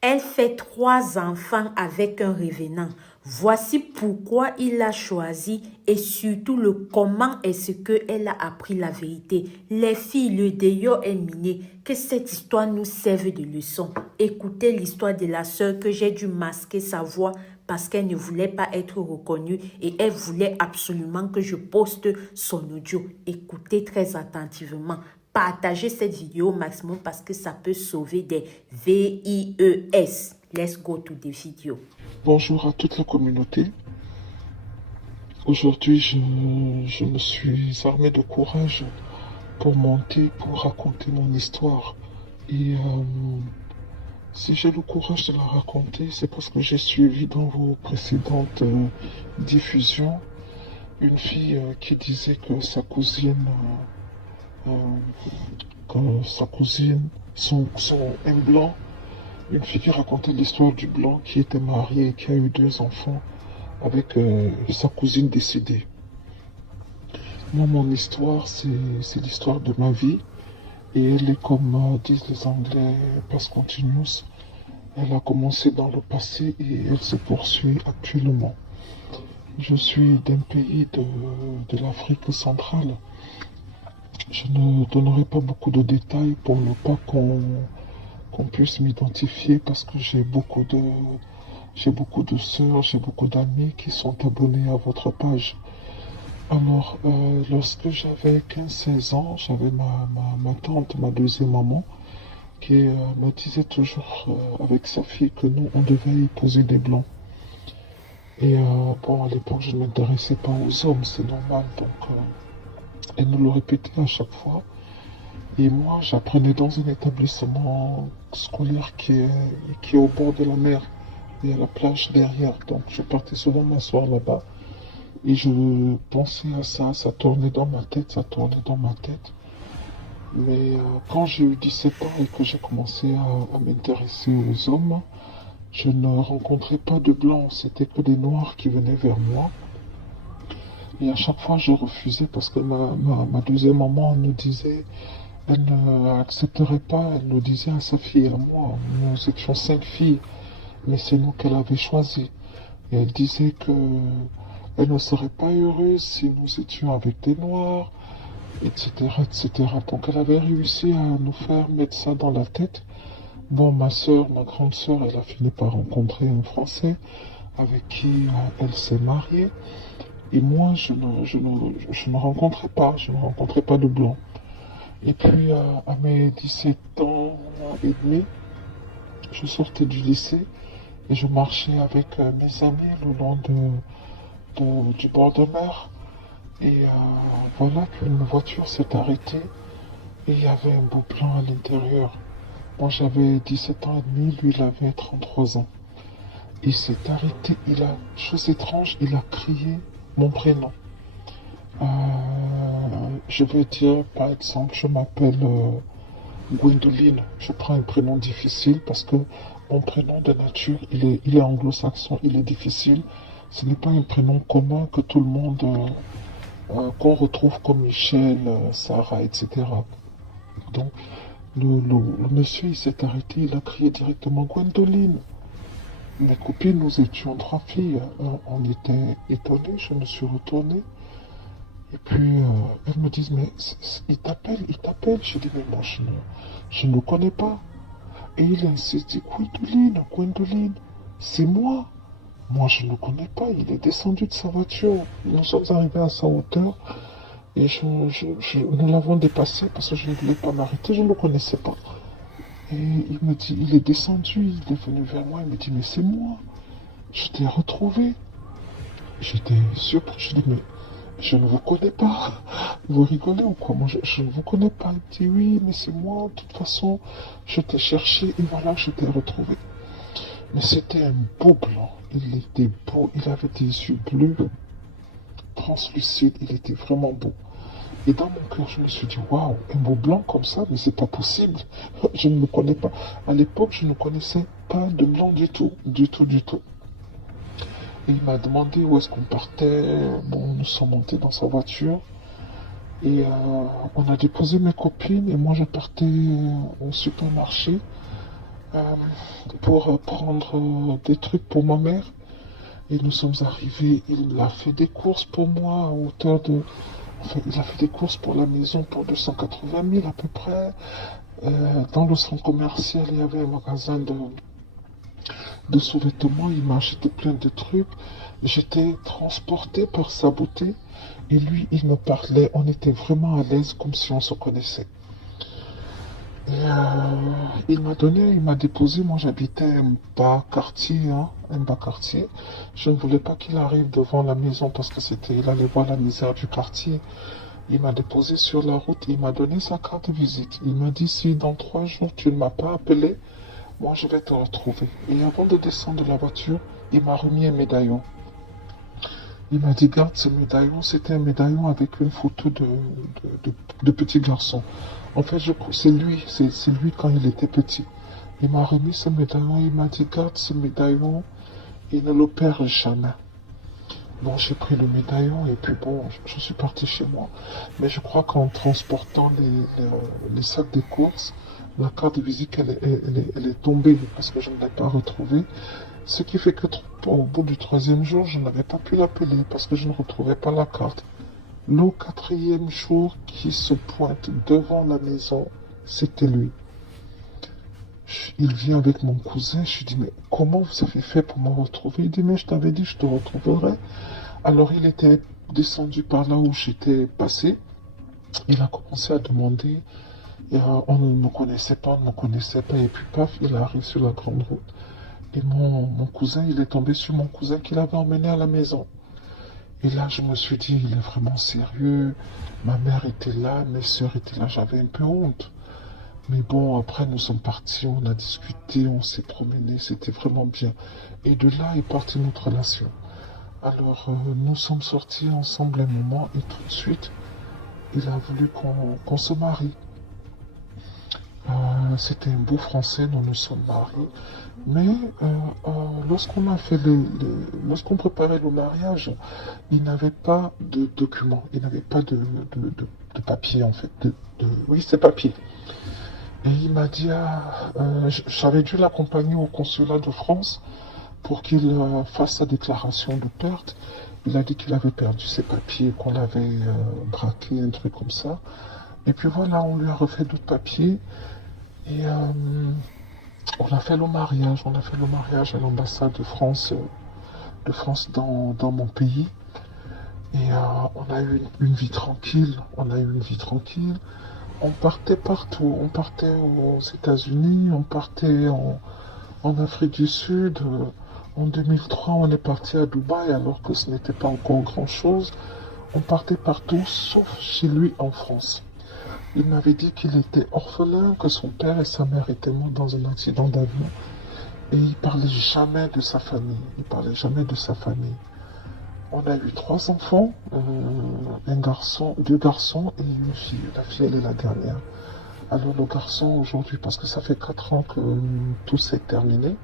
Elle fait 3 enfants avec un revenant. Voici pourquoi il l'a choisi et surtout le comment est-ce qu'elle a appris la vérité. Les filles, le déo est miné. Que cette histoire nous serve de leçon. Écoutez l'histoire de la sœur que j'ai dû masquer sa voix parce qu'elle ne voulait pas être reconnue et elle voulait absolument que je poste son audio. Écoutez très attentivement. Partagez cette vidéo au maximum parce que ça peut sauver des VIES. Let's go to the video. Bonjour à toute la communauté. Aujourd'hui, je me suis armé de courage pour monter, pour raconter mon histoire. Et si j'ai le courage de la raconter, c'est parce que j'ai suivi dans vos précédentes diffusions une fille qui disait que sa cousine, un blanc, une fille qui racontait l'histoire du blanc qui était marié et qui a eu 2 enfants avec sa cousine décédée. Moi, mon histoire, c'est l'histoire de ma vie. Et elle est, comme disent les Anglais, past continuous. Elle a commencé dans le passé et elle se poursuit actuellement. Je suis d'un pays de l'Afrique centrale. Je ne donnerai pas beaucoup de détails pour ne pas qu'on puisse m'identifier parce que j'ai beaucoup de sœurs, j'ai beaucoup d'amis qui sont abonnés à votre page. Alors, lorsque j'avais 15-16 ans, j'avais ma tante, ma deuxième maman, qui me disait toujours avec sa fille que nous, on devait épouser des blancs. Et bon, à l'époque, je ne m'intéressais pas aux hommes, c'est normal, donc elle nous le répétait à chaque fois. Et moi, j'apprenais dans un établissement scolaire qui est au bord de la mer. Il y a la plage derrière. Donc, je partais souvent m'asseoir là-bas. Et je pensais à ça. Ça tournait dans ma tête, ça tournait dans ma tête. Mais quand j'ai eu 17 ans et que j'ai commencé à m'intéresser aux hommes, je ne rencontrais pas de blancs. C'était que des noirs qui venaient vers moi. Et à chaque fois, je refusais parce que ma deuxième maman nous disait... Elle n'accepterait pas, elle le disait à sa fille et à moi. Nous étions 5 filles, mais c'est nous qu'elle avait choisies. Et elle disait que elle ne serait pas heureuse si nous étions avec des noirs, etc., etc. Donc elle avait réussi à nous faire mettre ça dans la tête. Bon, ma grande sœur, elle a fini par rencontrer un Français avec qui elle s'est mariée. Et moi, je ne rencontrais pas de blanc. Et puis, à mes 17 ans et demi, je sortais du lycée et je marchais avec mes amis le long du bord de mer. Et voilà qu'une voiture s'est arrêtée et il y avait un beau blanc à l'intérieur. Moi, j'avais 17 ans et demi, lui, il avait 33 ans. Il s'est arrêté, chose étrange, il a crié mon prénom. Je veux dire, par exemple, je m'appelle Gwendoline. Je prends un prénom difficile parce que mon prénom de nature, il est anglo-saxon, il est difficile. Ce n'est pas un prénom commun que tout le monde, qu'on retrouve comme Michel, Sarah, etc. Donc, le monsieur, il s'est arrêté, il a crié directement Gwendoline. Mes copines, nous étions 3 filles. On était étonnés, je me suis retourné. Et puis, elles me disent, mais il t'appelle. J'ai dit, mais moi, je ne le connais pas. Et il insiste, dit, Gwendoline, c'est moi. Moi, je ne le connais pas. Il est descendu de sa voiture. Nous sommes arrivés à sa hauteur. Et nous l'avons dépassé parce que je ne voulais pas m'arrêter. Je ne le connaissais pas. Et il me dit, il est descendu. Il est venu vers moi. Il me dit, mais c'est moi. Je t'ai retrouvé. J'étais surpris. Je dis, mais... je ne vous connais pas. Vous rigolez ou quoi? Moi, je ne vous connais pas. Il dit oui, mais c'est moi. De toute façon, je t'ai cherché et voilà, je t'ai retrouvé. Mais c'était un beau blanc. Il était beau. Il avait des yeux bleus, translucides. Il était vraiment beau. Et dans mon cœur, je me suis dit, waouh, un beau blanc comme ça, mais c'est pas possible. Je ne le connais pas. À l'époque, je ne connaissais pas de blanc du tout. Du tout. Et il m'a demandé où est-ce qu'on partait. Bon, nous sommes montés dans sa voiture. Et on a déposé mes copines et moi je partais au supermarché euh, pour prendre des trucs pour ma mère. Et nous sommes arrivés, il a fait des courses pour moi à hauteur de... Enfin, il a fait des courses pour la maison pour 280 000 à peu près. Dans le centre commercial, il y avait un magasin de sous-vêtements. Il m'a acheté plein de trucs. J'étais transporté par sa beauté. Et lui, il me parlait. On était vraiment à l'aise, comme si on se connaissait. Et il m'a déposé. Moi, j'habitais un bas quartier, hein, un bas quartier. Je ne voulais pas qu'il arrive devant la maison parce que il allait voir la misère du quartier. Il m'a déposé sur la route. Il m'a donné sa carte de visite. Il m'a dit, si dans 3 jours tu ne m'as pas appelé, moi, je vais te retrouver. Et avant de descendre de la voiture, il m'a remis un médaillon. Il m'a dit, garde ce médaillon. C'était un médaillon avec une photo de petit garçon. En fait, c'est lui quand il était petit. Il m'a remis ce médaillon. Il m'a dit, garde ce médaillon et ne le perds jamais. Bon, j'ai pris le médaillon et puis bon, je suis parti chez moi. Mais je crois qu'en transportant les sacs de courses, la carte de visite, elle est tombée parce que je ne l'ai pas retrouvée. Ce qui fait que au bout du 3e jour, je n'avais pas pu l'appeler parce que je ne retrouvais pas la carte. Le 4e jour qui se pointe devant la maison, c'était lui. Il vient avec mon cousin. Je lui dis, mais comment vous avez fait pour me retrouver? Il dit, mais je t'avais dit, je te retrouverai. Alors il était descendu par là où j'étais passé. Il a commencé à demander. Et, on ne me connaissait pas, Et puis paf, il arrive sur la grande route. Et mon cousin, il est tombé sur mon cousin qu'il avait emmené à la maison. Et là, je me suis dit, il est vraiment sérieux. Ma mère était là, mes soeurs étaient là. J'avais un peu honte. Mais bon, après, nous sommes partis, on a discuté, on s'est promené, c'était vraiment bien. Et de là est partie notre relation. Alors, nous sommes sortis ensemble un moment et tout de suite, il a voulu qu'on se marie. C'était un beau français dont nous sommes mariés. Mais lorsqu'on préparait le mariage, il n'avait pas de documents, il n'avait pas de papier en fait. Oui, c'est papier. Et il m'a dit, j'avais dû l'accompagner au consulat de France pour qu'il fasse sa déclaration de perte. Il a dit qu'il avait perdu ses papiers, qu'on l'avait braqué, un truc comme ça. Et puis voilà, on lui a refait d'autres papiers. Et on a fait le mariage. On a fait le mariage à l'ambassade de France dans mon pays. Et on a eu une vie tranquille. On partait partout. On partait aux États-Unis, on partait en Afrique du Sud. En 2003, on est parti à Dubaï alors que ce n'était pas encore grand-chose. On partait partout, sauf chez lui en France. Il m'avait dit qu'il était orphelin, que son père et sa mère étaient morts dans un accident d'avion. Et il parlait jamais de sa famille. On a eu 3 enfants, deux garçons et une fille. La fille, elle est la dernière. Alors le garçon aujourd'hui, parce que ça fait 4 ans que tout s'est terminé,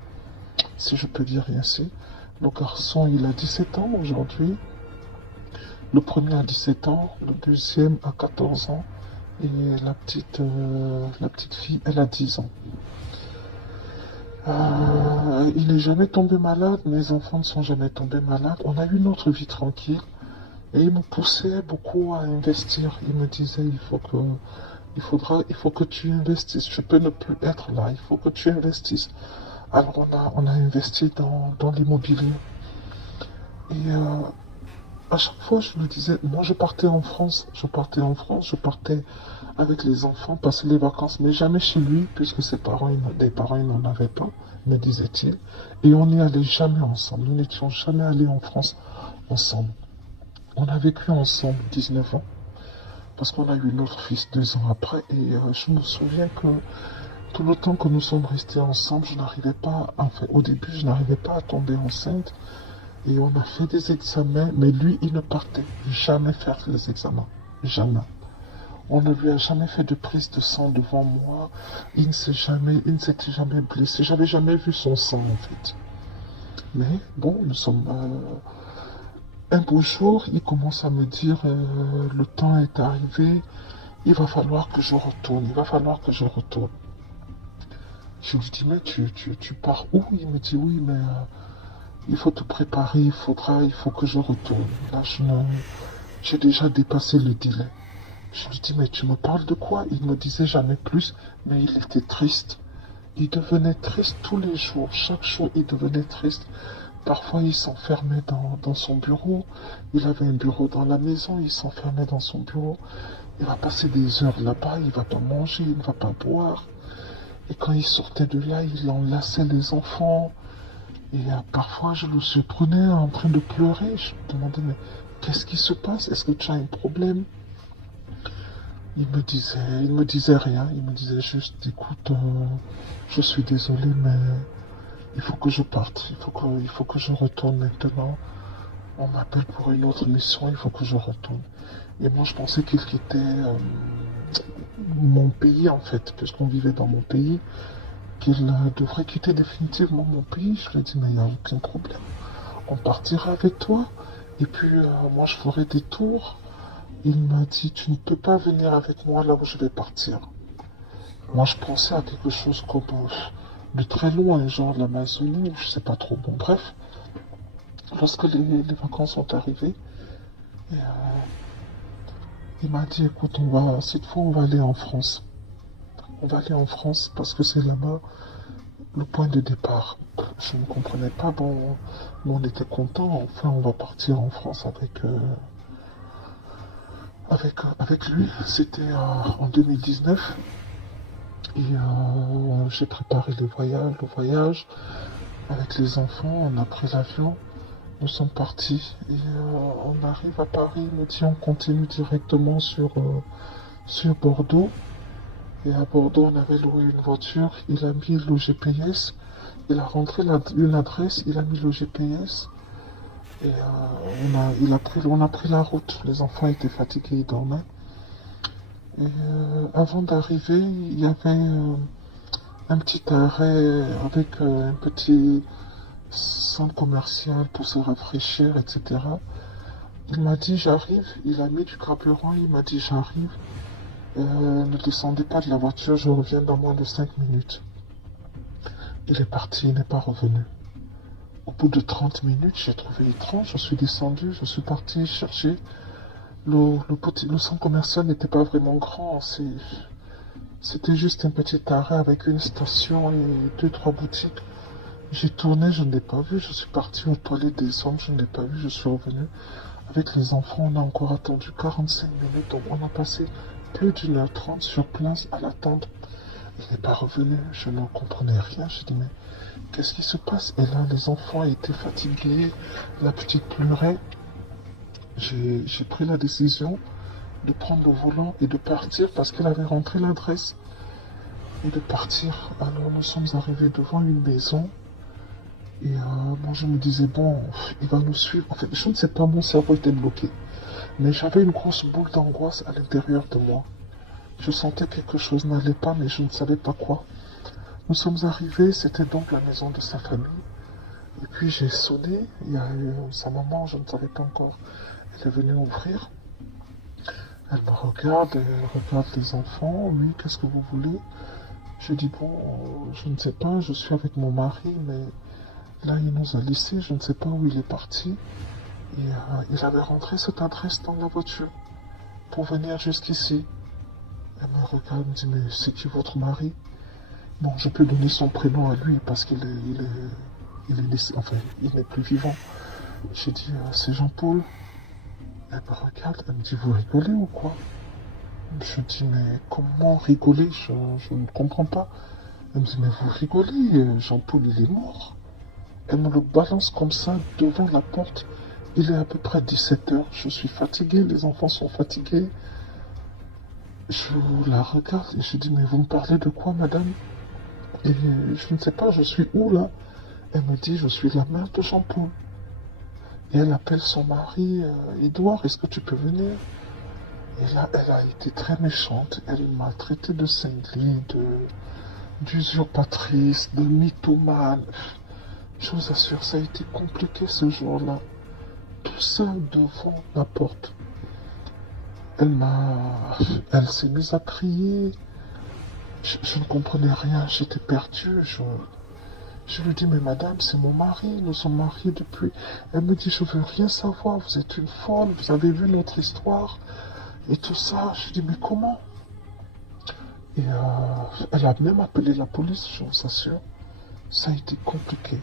si je peux dire ainsi. Le garçon, il a 17 ans aujourd'hui. Le premier a 17 ans, le deuxième a 14 ans. Et la petite fille, elle a 10 ans. Il n'est jamais tombé malade, mes enfants ne sont jamais tombés malades. On a eu notre vie tranquille. Et il me poussait beaucoup à investir. Il me disait, il faut que tu investisses. Je peux ne plus être là, il faut que tu investisses. Alors on a investi dans l'immobilier. Et à chaque fois, je me disais, moi je partais en France, je partais avec les enfants, passer les vacances, mais jamais chez lui, puisque des parents, ils n'en avaient pas, me disait-il. Et on n'y allait jamais ensemble, nous n'étions jamais allés en France ensemble. On a vécu ensemble 19 ans, parce qu'on a eu notre fils 2 ans après, et je me souviens que tout le temps que nous sommes restés ensemble, au début, je n'arrivais pas à tomber enceinte. Et on a fait des examens, mais lui, il ne partait jamais faire les examens. Jamais. On ne lui a jamais fait de prise de sang devant moi. Il ne s'était jamais blessé. J'avais jamais vu son sang, en fait. Mais bon, un beau jour, il commence à me dire, le temps est arrivé, il va falloir que je retourne. Je lui dis, mais tu pars où? Il me dit, oui, mais il faut te préparer, il faut que je retourne. Là, j'ai déjà dépassé le délai. Je lui dis, mais tu me parles de quoi? Il me disait jamais plus, mais il était triste. Il devenait triste tous les jours. Chaque jour, il devenait triste. Parfois, il s'enfermait dans son bureau. Il avait un bureau dans la maison, il s'enfermait dans son bureau. Il va passer des heures là-bas, il ne va pas manger, il ne va pas boire. Et quand il sortait de là, il enlaçait les enfants. Et parfois, je le surprenais en train de pleurer. Je me demandais, mais qu'est-ce qui se passe? Est-ce que tu as un problème? Il me disait rien. Il me disait juste, écoute, je suis désolé, mais il faut que je parte. Il faut que je retourne maintenant. On m'appelle pour une autre mission, il faut que je retourne. Et moi, je pensais qu'il quittait mon pays, en fait, puisqu'on vivait dans mon pays, qu'il devrait quitter définitivement mon pays. Je lui ai dit, mais il n'y a aucun problème. On partira avec toi. Et puis, moi, je ferai des tours. Il m'a dit, tu ne peux pas venir avec moi là où je vais partir. Moi, je pensais à quelque chose comme de très loin, genre l'Amazonie, je sais pas trop. Bon, bref, lorsque les vacances sont arrivées, et, il m'a dit, écoute, cette fois, on va aller en France. On va aller en France parce que c'est là-bas le point de départ. Je ne comprenais pas, bon, nous on était contents, enfin, on va partir en France avec lui. C'était en 2019. Et j'ai préparé le voyage avec les enfants, on a pris l'avion, nous sommes partis et on arrive à Paris, il me dit on continue directement sur Bordeaux. Et à Bordeaux, on avait loué une voiture, il a mis le GPS, il a rentré une adresse, il a mis le GPS et on a pris la route. Les enfants étaient fatigués, ils dormaient. Et avant d'arriver, il y avait un petit arrêt avec un petit centre commercial pour se rafraîchir, etc. Il m'a dit j'arrive, il a mis du carburant, il m'a dit j'arrive. Ne descendez pas de la voiture, je reviens dans moins de 5 minutes. Il est parti, il n'est pas revenu. Au bout de 30 minutes, j'ai trouvé étrange, je suis descendu, je suis parti chercher. Le centre commercial n'était pas vraiment grand, c'était juste un petit arrêt avec une station et 2-3 boutiques. J'ai tourné, je ne l'ai pas vu, je suis parti aux toilettes des hommes, je ne l'ai pas vu, je suis revenu. Avec les enfants, on a encore attendu 45 minutes, donc on a passé plus d'1h30 sur place à l'attendre. Il n'est pas revenu, je ne comprenais rien, je dis mais qu'est-ce qui se passe? Et là, les enfants étaient fatigués, la petite pleurait. J'ai pris la décision de prendre le volant et de partir parce qu'elle avait rentré l'adresse et de partir. Alors nous sommes arrivés devant une maison et moi je me disais bon, il va nous suivre. En fait, je ne sais pas, mon cerveau était bloqué. Mais j'avais une grosse boule d'angoisse à l'intérieur de moi. Je sentais quelque chose n'allait pas, mais je ne savais pas quoi. Nous sommes arrivés, c'était donc la maison de sa famille. Et puis j'ai sonné, il y a eu sa maman, je ne savais pas encore. Elle est venue ouvrir. Elle me regarde, elle regarde les enfants. Oui, qu'est-ce que vous voulez? Je dis bon, je ne sais pas, je suis avec mon mari, mais là il nous a laissés, je ne sais pas où il est parti. Et il avait rentré cette adresse dans la voiture pour venir jusqu'ici. Elle me regarde, me dit mais c'est qui votre mari? Bon, je peux donner son prénom à lui parce qu'il est laissé, enfin, il n'est plus vivant. J'ai dit c'est Jean-Paul. Elle me regarde, elle me dit vous rigolez ou quoi? Je dis mais comment rigoler? Je ne comprends pas. Elle me dit mais vous rigolez, Jean-Paul il est mort. Elle me le balance comme ça devant la porte. Il est à peu près 17h, je suis fatigué, les enfants sont fatigués. Je la regarde et je dis mais vous me parlez de quoi madame? Et je ne sais pas, je suis où là? Elle me dit je suis la mère de Jean-Paul. Et elle appelle son mari, Edouard, est-ce que tu peux venir? Et là, elle a été très méchante. Elle m'a traité de cinglé, d'usurpatrice, de mythomane. Je vous assure, ça a été compliqué ce jour-là. Tout ça devant la porte. Elle s'est mise à crier. Je ne comprenais rien, j'étais perdu. Je lui dis, mais madame, c'est mon mari, nous sommes mariés depuis. Elle me dit, je veux rien savoir, vous êtes une folle, vous avez vu notre histoire et tout ça. Je lui dis, mais comment? Et elle a même appelé la police, je vous assure. Ça a été compliqué.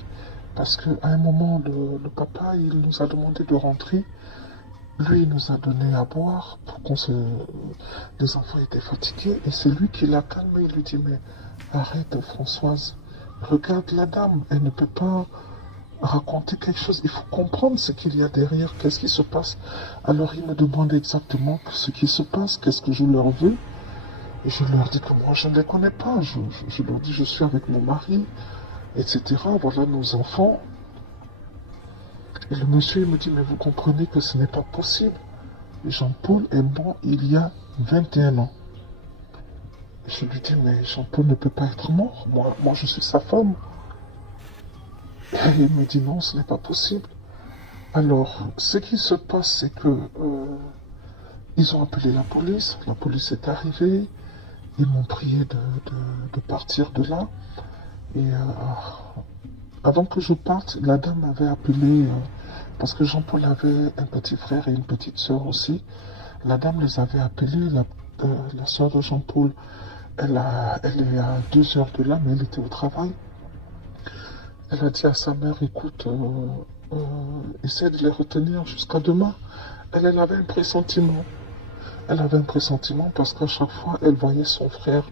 Parce qu'à un moment, le papa, il nous a demandé de rentrer. Lui, il nous a donné à boire pour qu'on se... Les enfants étaient fatigués. Et c'est lui qui l'a calmé. Il lui dit, mais arrête, Françoise. Regarde la dame. Elle ne peut pas raconter quelque chose. Il faut comprendre ce qu'il y a derrière. Qu'est-ce qui se passe? Alors, il me demande exactement ce qui se passe. Qu'est-ce que je leur veux? Et je leur dis que moi, je ne les connais pas. Je leur dis, je suis avec mon mari, etc. Voilà nos enfants. Et le monsieur, il me dit, mais vous comprenez que ce n'est pas possible. Jean-Paul est mort il y a 21 ans. Je lui dis, mais Jean-Paul ne peut pas être mort. Moi, je suis sa femme. Et il me dit, non, ce n'est pas possible. Alors, ce qui se passe, c'est que ils ont appelé la police. La police est arrivée. Ils m'ont prié de partir de là. Et avant que je parte, la dame avait appelé, parce que Jean-Paul avait un petit frère et une petite sœur aussi. La dame les avait appelés, la sœur de Jean-Paul, elle est à 2 heures de là, mais elle était au travail. Elle a dit à sa mère, écoute, essaie de les retenir jusqu'à demain. Elle avait un pressentiment. Elle avait un pressentiment parce qu'à chaque fois, elle voyait son frère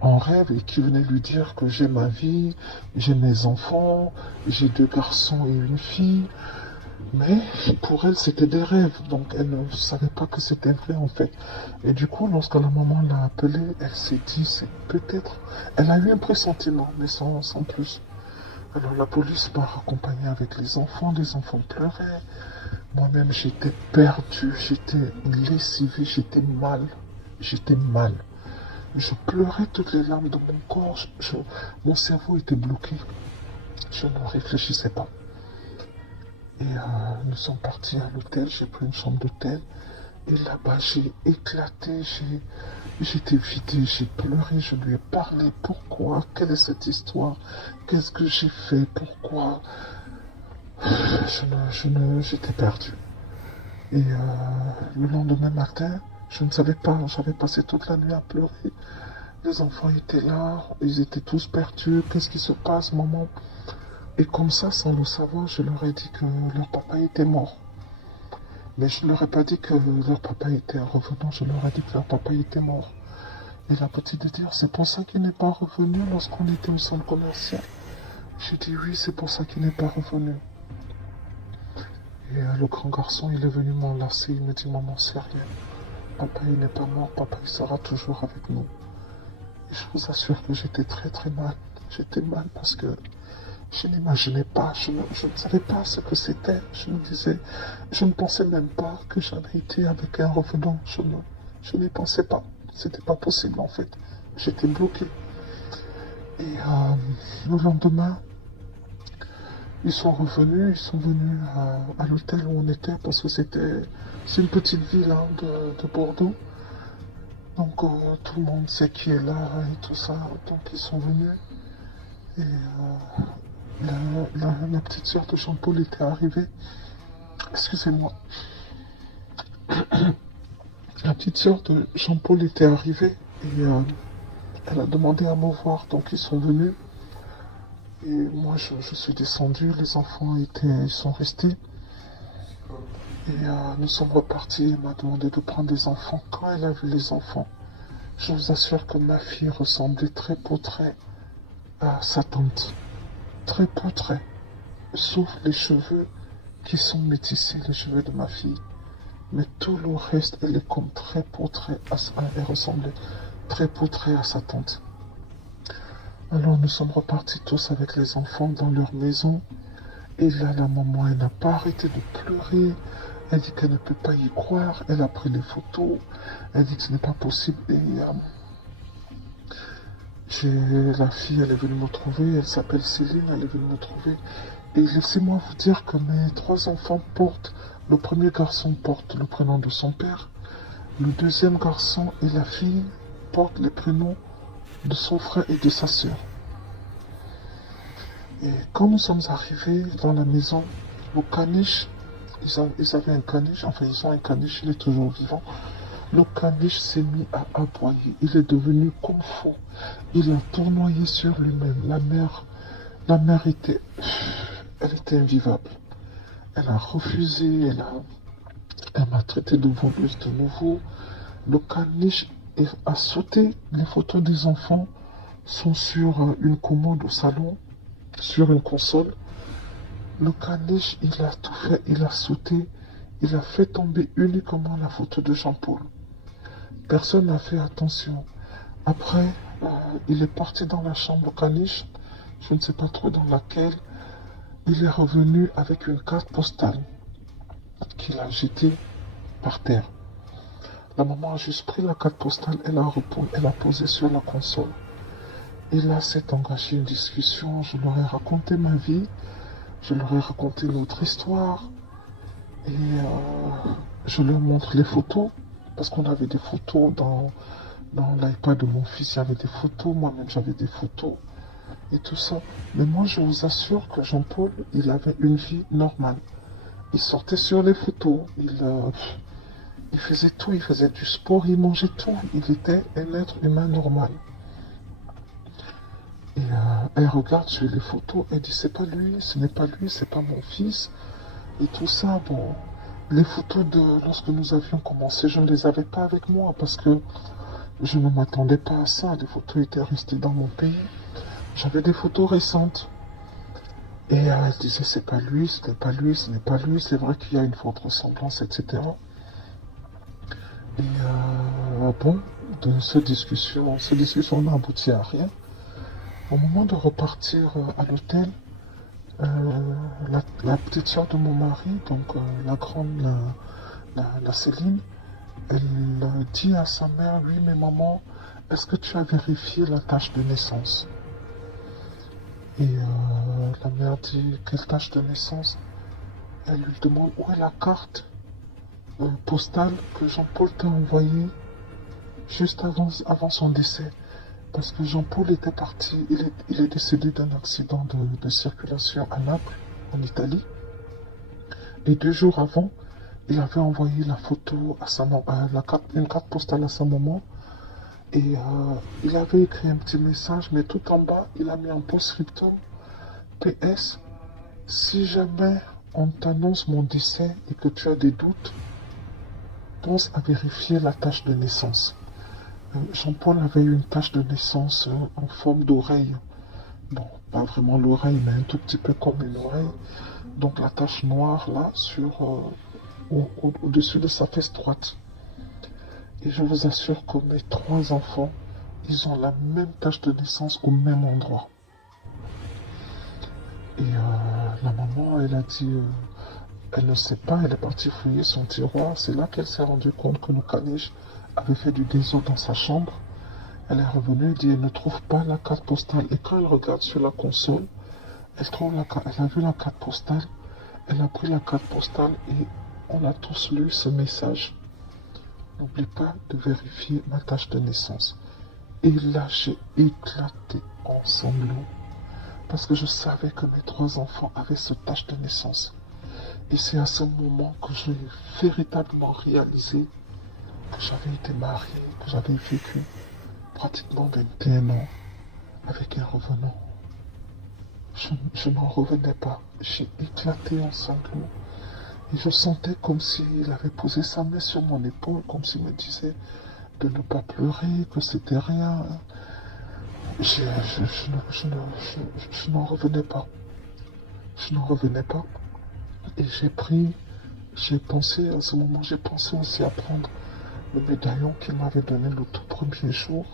en rêve et qui venait lui dire que j'ai ma vie, j'ai mes enfants, j'ai 2 garçons et une fille. Mais pour elle, c'était des rêves, donc elle ne savait pas que c'était vrai en fait. Et du coup, lorsque la maman l'a appelée, elle s'est dit, c'est peut-être... Elle a eu un pressentiment, mais sans plus. Alors la police m'a raccompagné avec les enfants pleuraient. Moi-même, j'étais perdu, j'étais lessivé, j'étais mal. Je pleurais toutes les larmes de mon corps, mon cerveau était bloqué. Je ne réfléchissais pas. Et nous sommes partis à l'hôtel, j'ai pris une chambre d'hôtel. Et là-bas, j'ai éclaté, j'étais vidé, j'ai pleuré, je lui ai parlé. Pourquoi? Quelle est cette histoire? Qu'est-ce que j'ai fait? Pourquoi? J'étais perdu. Et le lendemain matin, je ne savais pas, j'avais passé toute la nuit à pleurer. Les enfants étaient là, ils étaient tous perdus. Qu'est-ce qui se passe, maman? Et comme ça, sans le savoir, je leur ai dit que leur papa était mort. Mais je ne leur ai pas dit que leur papa était un revenant, je leur ai dit que leur papa était mort. Et la petite de dire, c'est pour ça qu'il n'est pas revenu lorsqu'on était au centre commercial. J'ai dit oui, c'est pour ça qu'il n'est pas revenu. Et le grand garçon, il est venu m'enlacer, il me dit, maman, c'est rien. Papa, il n'est pas mort, papa, il sera toujours avec nous. Et je vous assure que j'étais très très mal. J'étais mal parce que je n'imaginais pas, je ne savais pas ce que c'était. Je ne pensais même pas que j'avais été avec un revenant. Je n'y pensais pas. C'était pas possible en fait. J'étais bloqué. Et le lendemain, ils sont venus à l'hôtel où on était parce que c'est une petite ville hein, de Bordeaux. Donc tout le monde sait qui est là et tout ça. Donc ils sont venus. Et la petite sœur de Jean-Paul était arrivée. Excusez-moi. La petite sœur de Jean-Paul était arrivée et elle a demandé à me voir. Donc ils sont venus. Et moi je suis descendu. Les enfants ils sont restés. Et nous sommes repartis. Elle m'a demandé de prendre les enfants. Quand elle a vu les enfants, je vous assure que ma fille ressemblait très pour trait à sa tante. Très peu trait. Sauf les cheveux qui sont métissés, les cheveux de ma fille. Mais tout le reste, elle est comme très pour trait elle ressemblait très pour trait à sa tante. Alors nous sommes repartis tous avec les enfants dans leur maison. Et là, la maman, elle n'a pas arrêté de pleurer. Elle dit qu'elle ne peut pas y croire. Elle a pris les photos. Elle dit que ce n'est pas possible. Et la fille, elle est venue me trouver. Elle s'appelle Céline. Elle est venue me trouver. Et laissez-moi vous dire que mes 3 enfants portent. Le premier garçon porte le prénom de son père. Le deuxième garçon et la fille portent les prénoms de son frère et de sa sœur. Et quand nous sommes arrivés dans la maison, le caniche, ils avaient un caniche, enfin ils ont un caniche, il est toujours vivant. Le caniche s'est mis à aboyer, il est devenu comme fou. Il a tournoyé sur lui-même. La mère était, elle était invivable. Elle a refusé, elle m'a traité de voleuse de nouveau. Le caniche a sauté. Les photos des enfants sont sur une commode au salon, sur une console. Le caniche, il a tout fait, il a sauté. Il a fait tomber uniquement la photo de Jean-Paul. Personne n'a fait attention. Après, il est parti dans la chambre caniche, je ne sais pas trop dans laquelle. Il est revenu avec une carte postale qu'il a jetée par terre. La maman a juste pris la carte postale, elle a posé sur la console. Et là, s'est engagée une discussion. Je leur ai raconté ma vie, je leur ai raconté notre histoire. Et je leur montre les photos, parce qu'on avait des photos dans l'iPad de mon fils, il y avait des photos, moi-même j'avais des photos. Et tout ça. Mais moi, je vous assure que Jean-Paul, il avait une vie normale. Il sortait sur les photos, il faisait tout, il faisait du sport, il mangeait tout. Il était un être humain normal. Et elle regarde sur les photos, elle dit c'est pas lui, ce n'est pas lui, c'est pas mon fils. Et tout ça, bon, les photos de lorsque nous avions commencé, je ne les avais pas avec moi parce que je ne m'attendais pas à ça. Les photos étaient restées dans mon pays. J'avais des photos récentes. Et elle disait, c'est pas lui, ce n'est pas lui, ce n'est pas lui. C'est vrai qu'il y a une forte ressemblance, etc. Et bon, de cette discussion n'a abouti à rien. Au moment de repartir à l'hôtel, la petite soeur de mon mari, donc la grande, la Céline, elle dit à sa mère, oui mais maman, est-ce que tu as vérifié la tâche de naissance? Et la mère dit, quelle tâche de naissance? Elle lui demande, où est la carte postale que Jean-Paul t'a envoyée juste avant son décès? Parce que Jean-Paul était parti, il est décédé d'un accident de circulation à Naples, en Italie. Et 2 jours avant, il avait envoyé la photo à sa maman, une carte postale à sa maman. Et il avait écrit un petit message, mais tout en bas, il a mis en post-scriptum, PS, si jamais on t'annonce mon décès et que tu as des doutes, pense à vérifier la tâche de naissance. Jean-Paul avait eu une tache de naissance en forme d'oreille. Bon, pas vraiment l'oreille, mais un tout petit peu comme une oreille. Donc la tache noire là, au-dessus de sa fesse droite. Et je vous assure que mes 3 enfants, ils ont la même tache de naissance au même endroit. Et la maman, elle a dit, elle ne sait pas, elle est partie fouiller son tiroir. C'est là qu'elle s'est rendue compte que le caniche avait fait du désordre dans sa chambre. Elle est revenue et dit elle ne trouve pas la carte postale. Et quand elle regarde sur la console, elle a vu la carte postale. Elle a pris la carte postale et on a tous lu ce message. N'oublie pas de vérifier ma tâche de naissance. Et là, j'ai éclaté en sanglots. Parce que je savais que mes 3 enfants avaient cette tâche de naissance. Et c'est à ce moment que j'ai véritablement réalisé que j'avais été marié, que j'avais vécu pratiquement 21 ans avec un revenant. Je n'en revenais pas. J'ai éclaté en sanglots. Et je sentais comme s'il avait posé sa main sur mon épaule, comme s'il me disait de ne pas pleurer, que c'était rien. Je n'en revenais pas. Je n'en revenais pas. Et j'ai pensé, à ce moment, j'ai pensé aussi à prendre le médaillon qu'il m'avait donné le tout premier jour.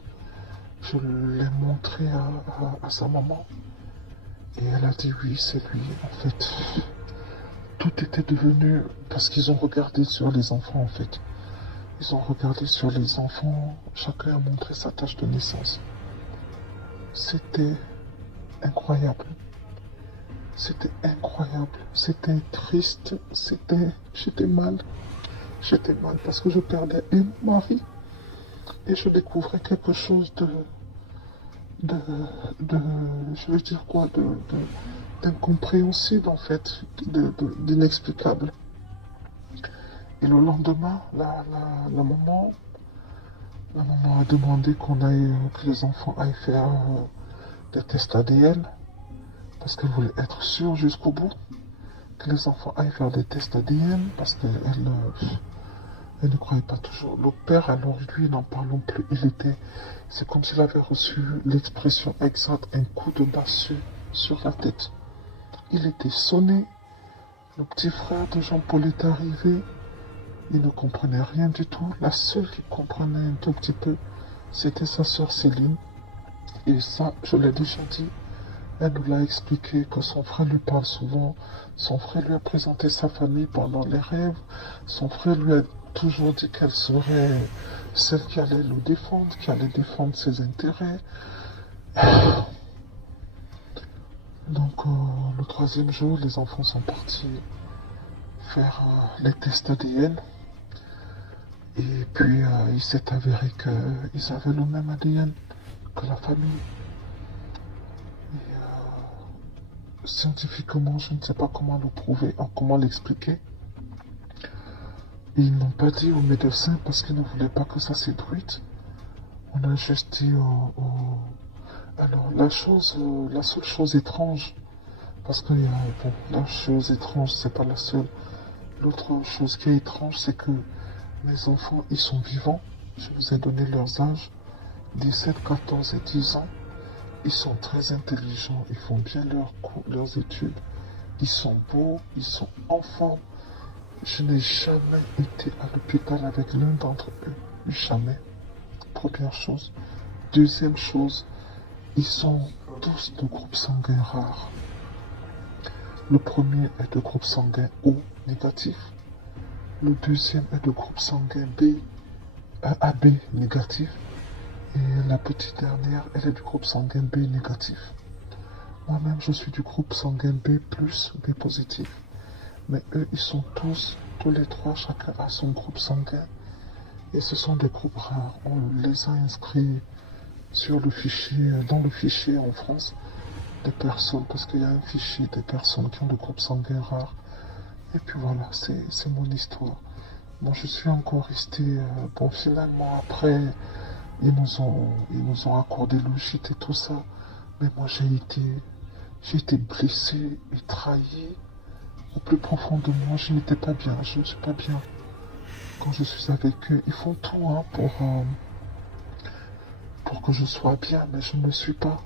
Je l'ai montré à sa maman. Et elle a dit oui, c'est lui. En fait, tout était devenu... Parce qu'ils ont regardé sur les enfants, en fait. Ils ont regardé sur les enfants. Chacun a montré sa tâche de naissance. C'était incroyable. C'était incroyable. C'était triste. J'étais mal. J'étais mal parce que je perdais un mari. Et je découvrais quelque chose de, de je veux dire quoi, d'incompréhensible en fait, d'inexplicable. Et le lendemain, la maman a demandé que les enfants aillent faire des tests ADN parce qu'elle voulait être sûre jusqu'au bout que les enfants aillent faire des tests ADN parce qu'elle elle ne croyait pas toujours. Le père, alors lui, n'en parlons plus. C'est comme s'il avait reçu l'expression exacte, un coup de massue sur la tête. Il était sonné. Le petit frère de Jean-Paul est arrivé. Il ne comprenait rien du tout. La seule qui comprenait un tout petit peu, c'était sa sœur Céline. Et ça, je l'ai déjà dit, elle nous l'a expliqué que son frère lui parle souvent. Son frère lui a présenté sa famille pendant les rêves. Son frère lui a toujours dit qu'elle serait celle qui allait le défendre, qui allait défendre ses intérêts. Donc, le troisième jour, les enfants sont partis faire les tests ADN. Et puis, il s'est avéré qu'ils avaient le même ADN que la famille. Et, scientifiquement, je ne sais pas comment le prouver, comment l'expliquer. Ils n'ont pas dit aux médecins parce qu'ils ne voulaient pas que ça s'ébruite. On a juste dit Alors, la seule chose étrange, parce que la chose étrange, c'est pas la seule. L'autre chose qui est étrange, c'est que mes enfants, ils sont vivants. Je vous ai donné leurs âges, 17, 14 et 10 ans. Ils sont très intelligents, ils font bien leurs études. Ils sont beaux, ils sont en forme. Je n'ai jamais été à l'hôpital avec l'un d'entre eux. Jamais. Première chose. Deuxième chose, ils sont tous de groupe sanguin rare. Le premier est de groupe sanguin O négatif. Le deuxième est de groupe sanguin AB négatif. Et la petite dernière, elle est du groupe sanguin B négatif. Moi-même, je suis du groupe sanguin B+, B positif. Mais eux, ils sont tous les trois, chacun a son groupe sanguin. Et ce sont des groupes rares. On les a inscrits sur le fichier, dans le fichier en France, des personnes, parce qu'il y a un fichier des personnes qui ont le groupe sanguin rare. Et puis voilà, c'est mon histoire. Moi, je suis encore resté, finalement, après, ils nous ont accordé le gîte et tout ça. Mais moi, j'ai été blessé et trahi. Au plus profond de moi, je n'étais pas bien, je ne suis pas bien. Quand je suis avec eux, ils font tout pour que je sois bien, mais je ne le suis pas.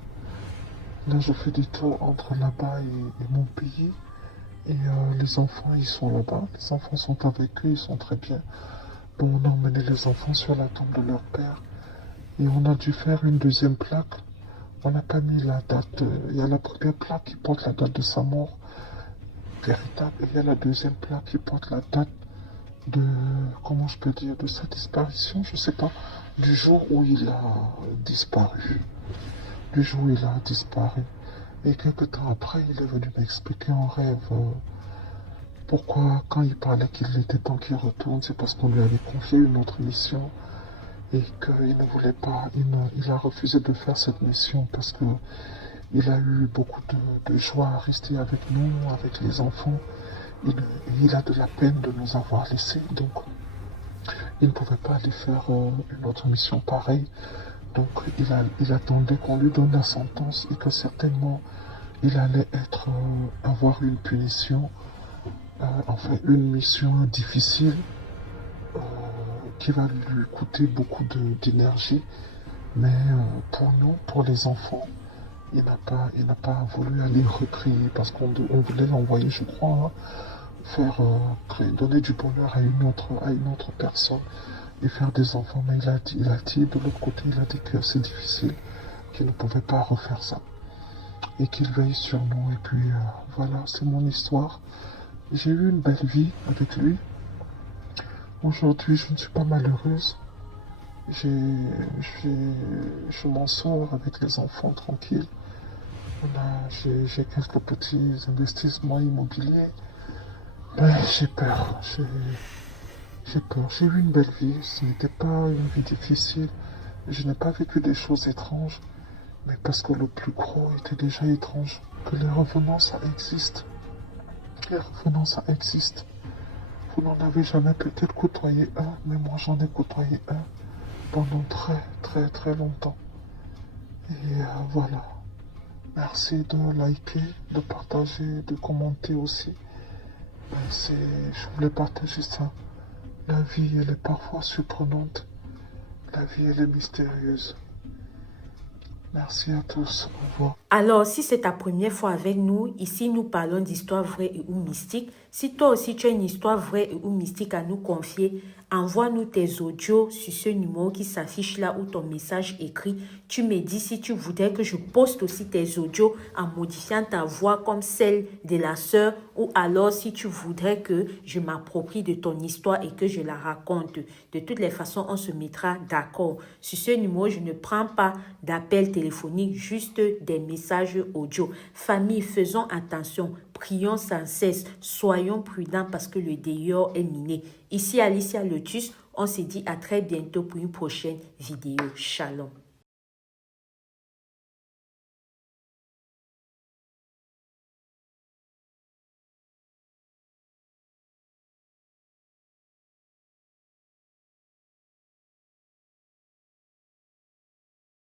Là, je fais des tours entre là-bas et mon pays. Et les enfants, ils sont là-bas. Les enfants sont avec eux, ils sont très bien. Bon, on a emmené les enfants sur la tombe de leur père. Et on a dû faire une deuxième plaque. On n'a pas mis la date. Il y a la première plaque qui porte la date de sa mort véritable. Et il y a la deuxième plaque qui porte la date comment je peux dire, de sa disparition, je sais pas, du jour où il a disparu. Du jour où il a disparu. Et quelques temps après, il est venu m'expliquer en rêve pourquoi, quand il parlait qu'il était temps qu'il retourne, c'est parce qu'on lui avait confié une autre mission et qu'il ne voulait pas, il a refusé de faire cette mission parce que il a eu beaucoup de joie à rester avec nous, avec les enfants. Il a de la peine de nous avoir laissés, donc il ne pouvait pas aller faire une autre mission pareille. Donc il attendait qu'on lui donne la sentence et que certainement il allait avoir une punition, enfin une mission difficile qui va lui coûter beaucoup d'énergie. Mais pour nous, pour les enfants, il n'a pas voulu aller recrier parce qu'on voulait l'envoyer, je crois, donner du bonheur à une autre personne et faire des enfants. Mais il a dit de l'autre côté, il a dit que c'est difficile, qu'il ne pouvait pas refaire ça et qu'il veille sur nous. Et puis voilà, c'est mon histoire. J'ai eu une belle vie avec lui. Aujourd'hui, je ne suis pas malheureuse. Je m'en sors avec les enfants tranquilles. J'ai quelques petits investissements immobiliers. Mais j'ai peur. J'ai peur. J'ai eu une belle vie. Ce n'était pas une vie difficile. Je n'ai pas vécu des choses étranges. Mais parce que le plus gros était déjà étrange. Que les revenants, ça existe. Les revenants, ça existe. Vous n'en avez jamais peut-être côtoyé un, mais moi j'en ai côtoyé un pendant très longtemps. Et voilà. Merci de liker, de partager, de commenter aussi. Je voulais partager ça. La vie, elle est parfois surprenante. La vie, elle est mystérieuse. Merci à tous. Au revoir. Alors, si c'est ta première fois avec nous, ici nous parlons d'histoires vraies et ou mystiques. Si toi aussi tu as une histoire vraie et ou mystique à nous confier, envoie-nous tes audios sur ce numéro qui s'affiche là ou ton message écrit. Tu me dis si tu voudrais que je poste aussi tes audios en modifiant ta voix comme celle de la sœur, ou alors si tu voudrais que je m'approprie de ton histoire et que je la raconte. De toutes les façons, on se mettra d'accord. Sur ce numéro, je ne prends pas d'appel téléphonique, juste des messages audio. Famille, faisons attention, prions sans cesse, soyons prudents parce que le dehors est miné. Ici Alicia Lotus, on se dit à très bientôt pour une prochaine vidéo. Shalom.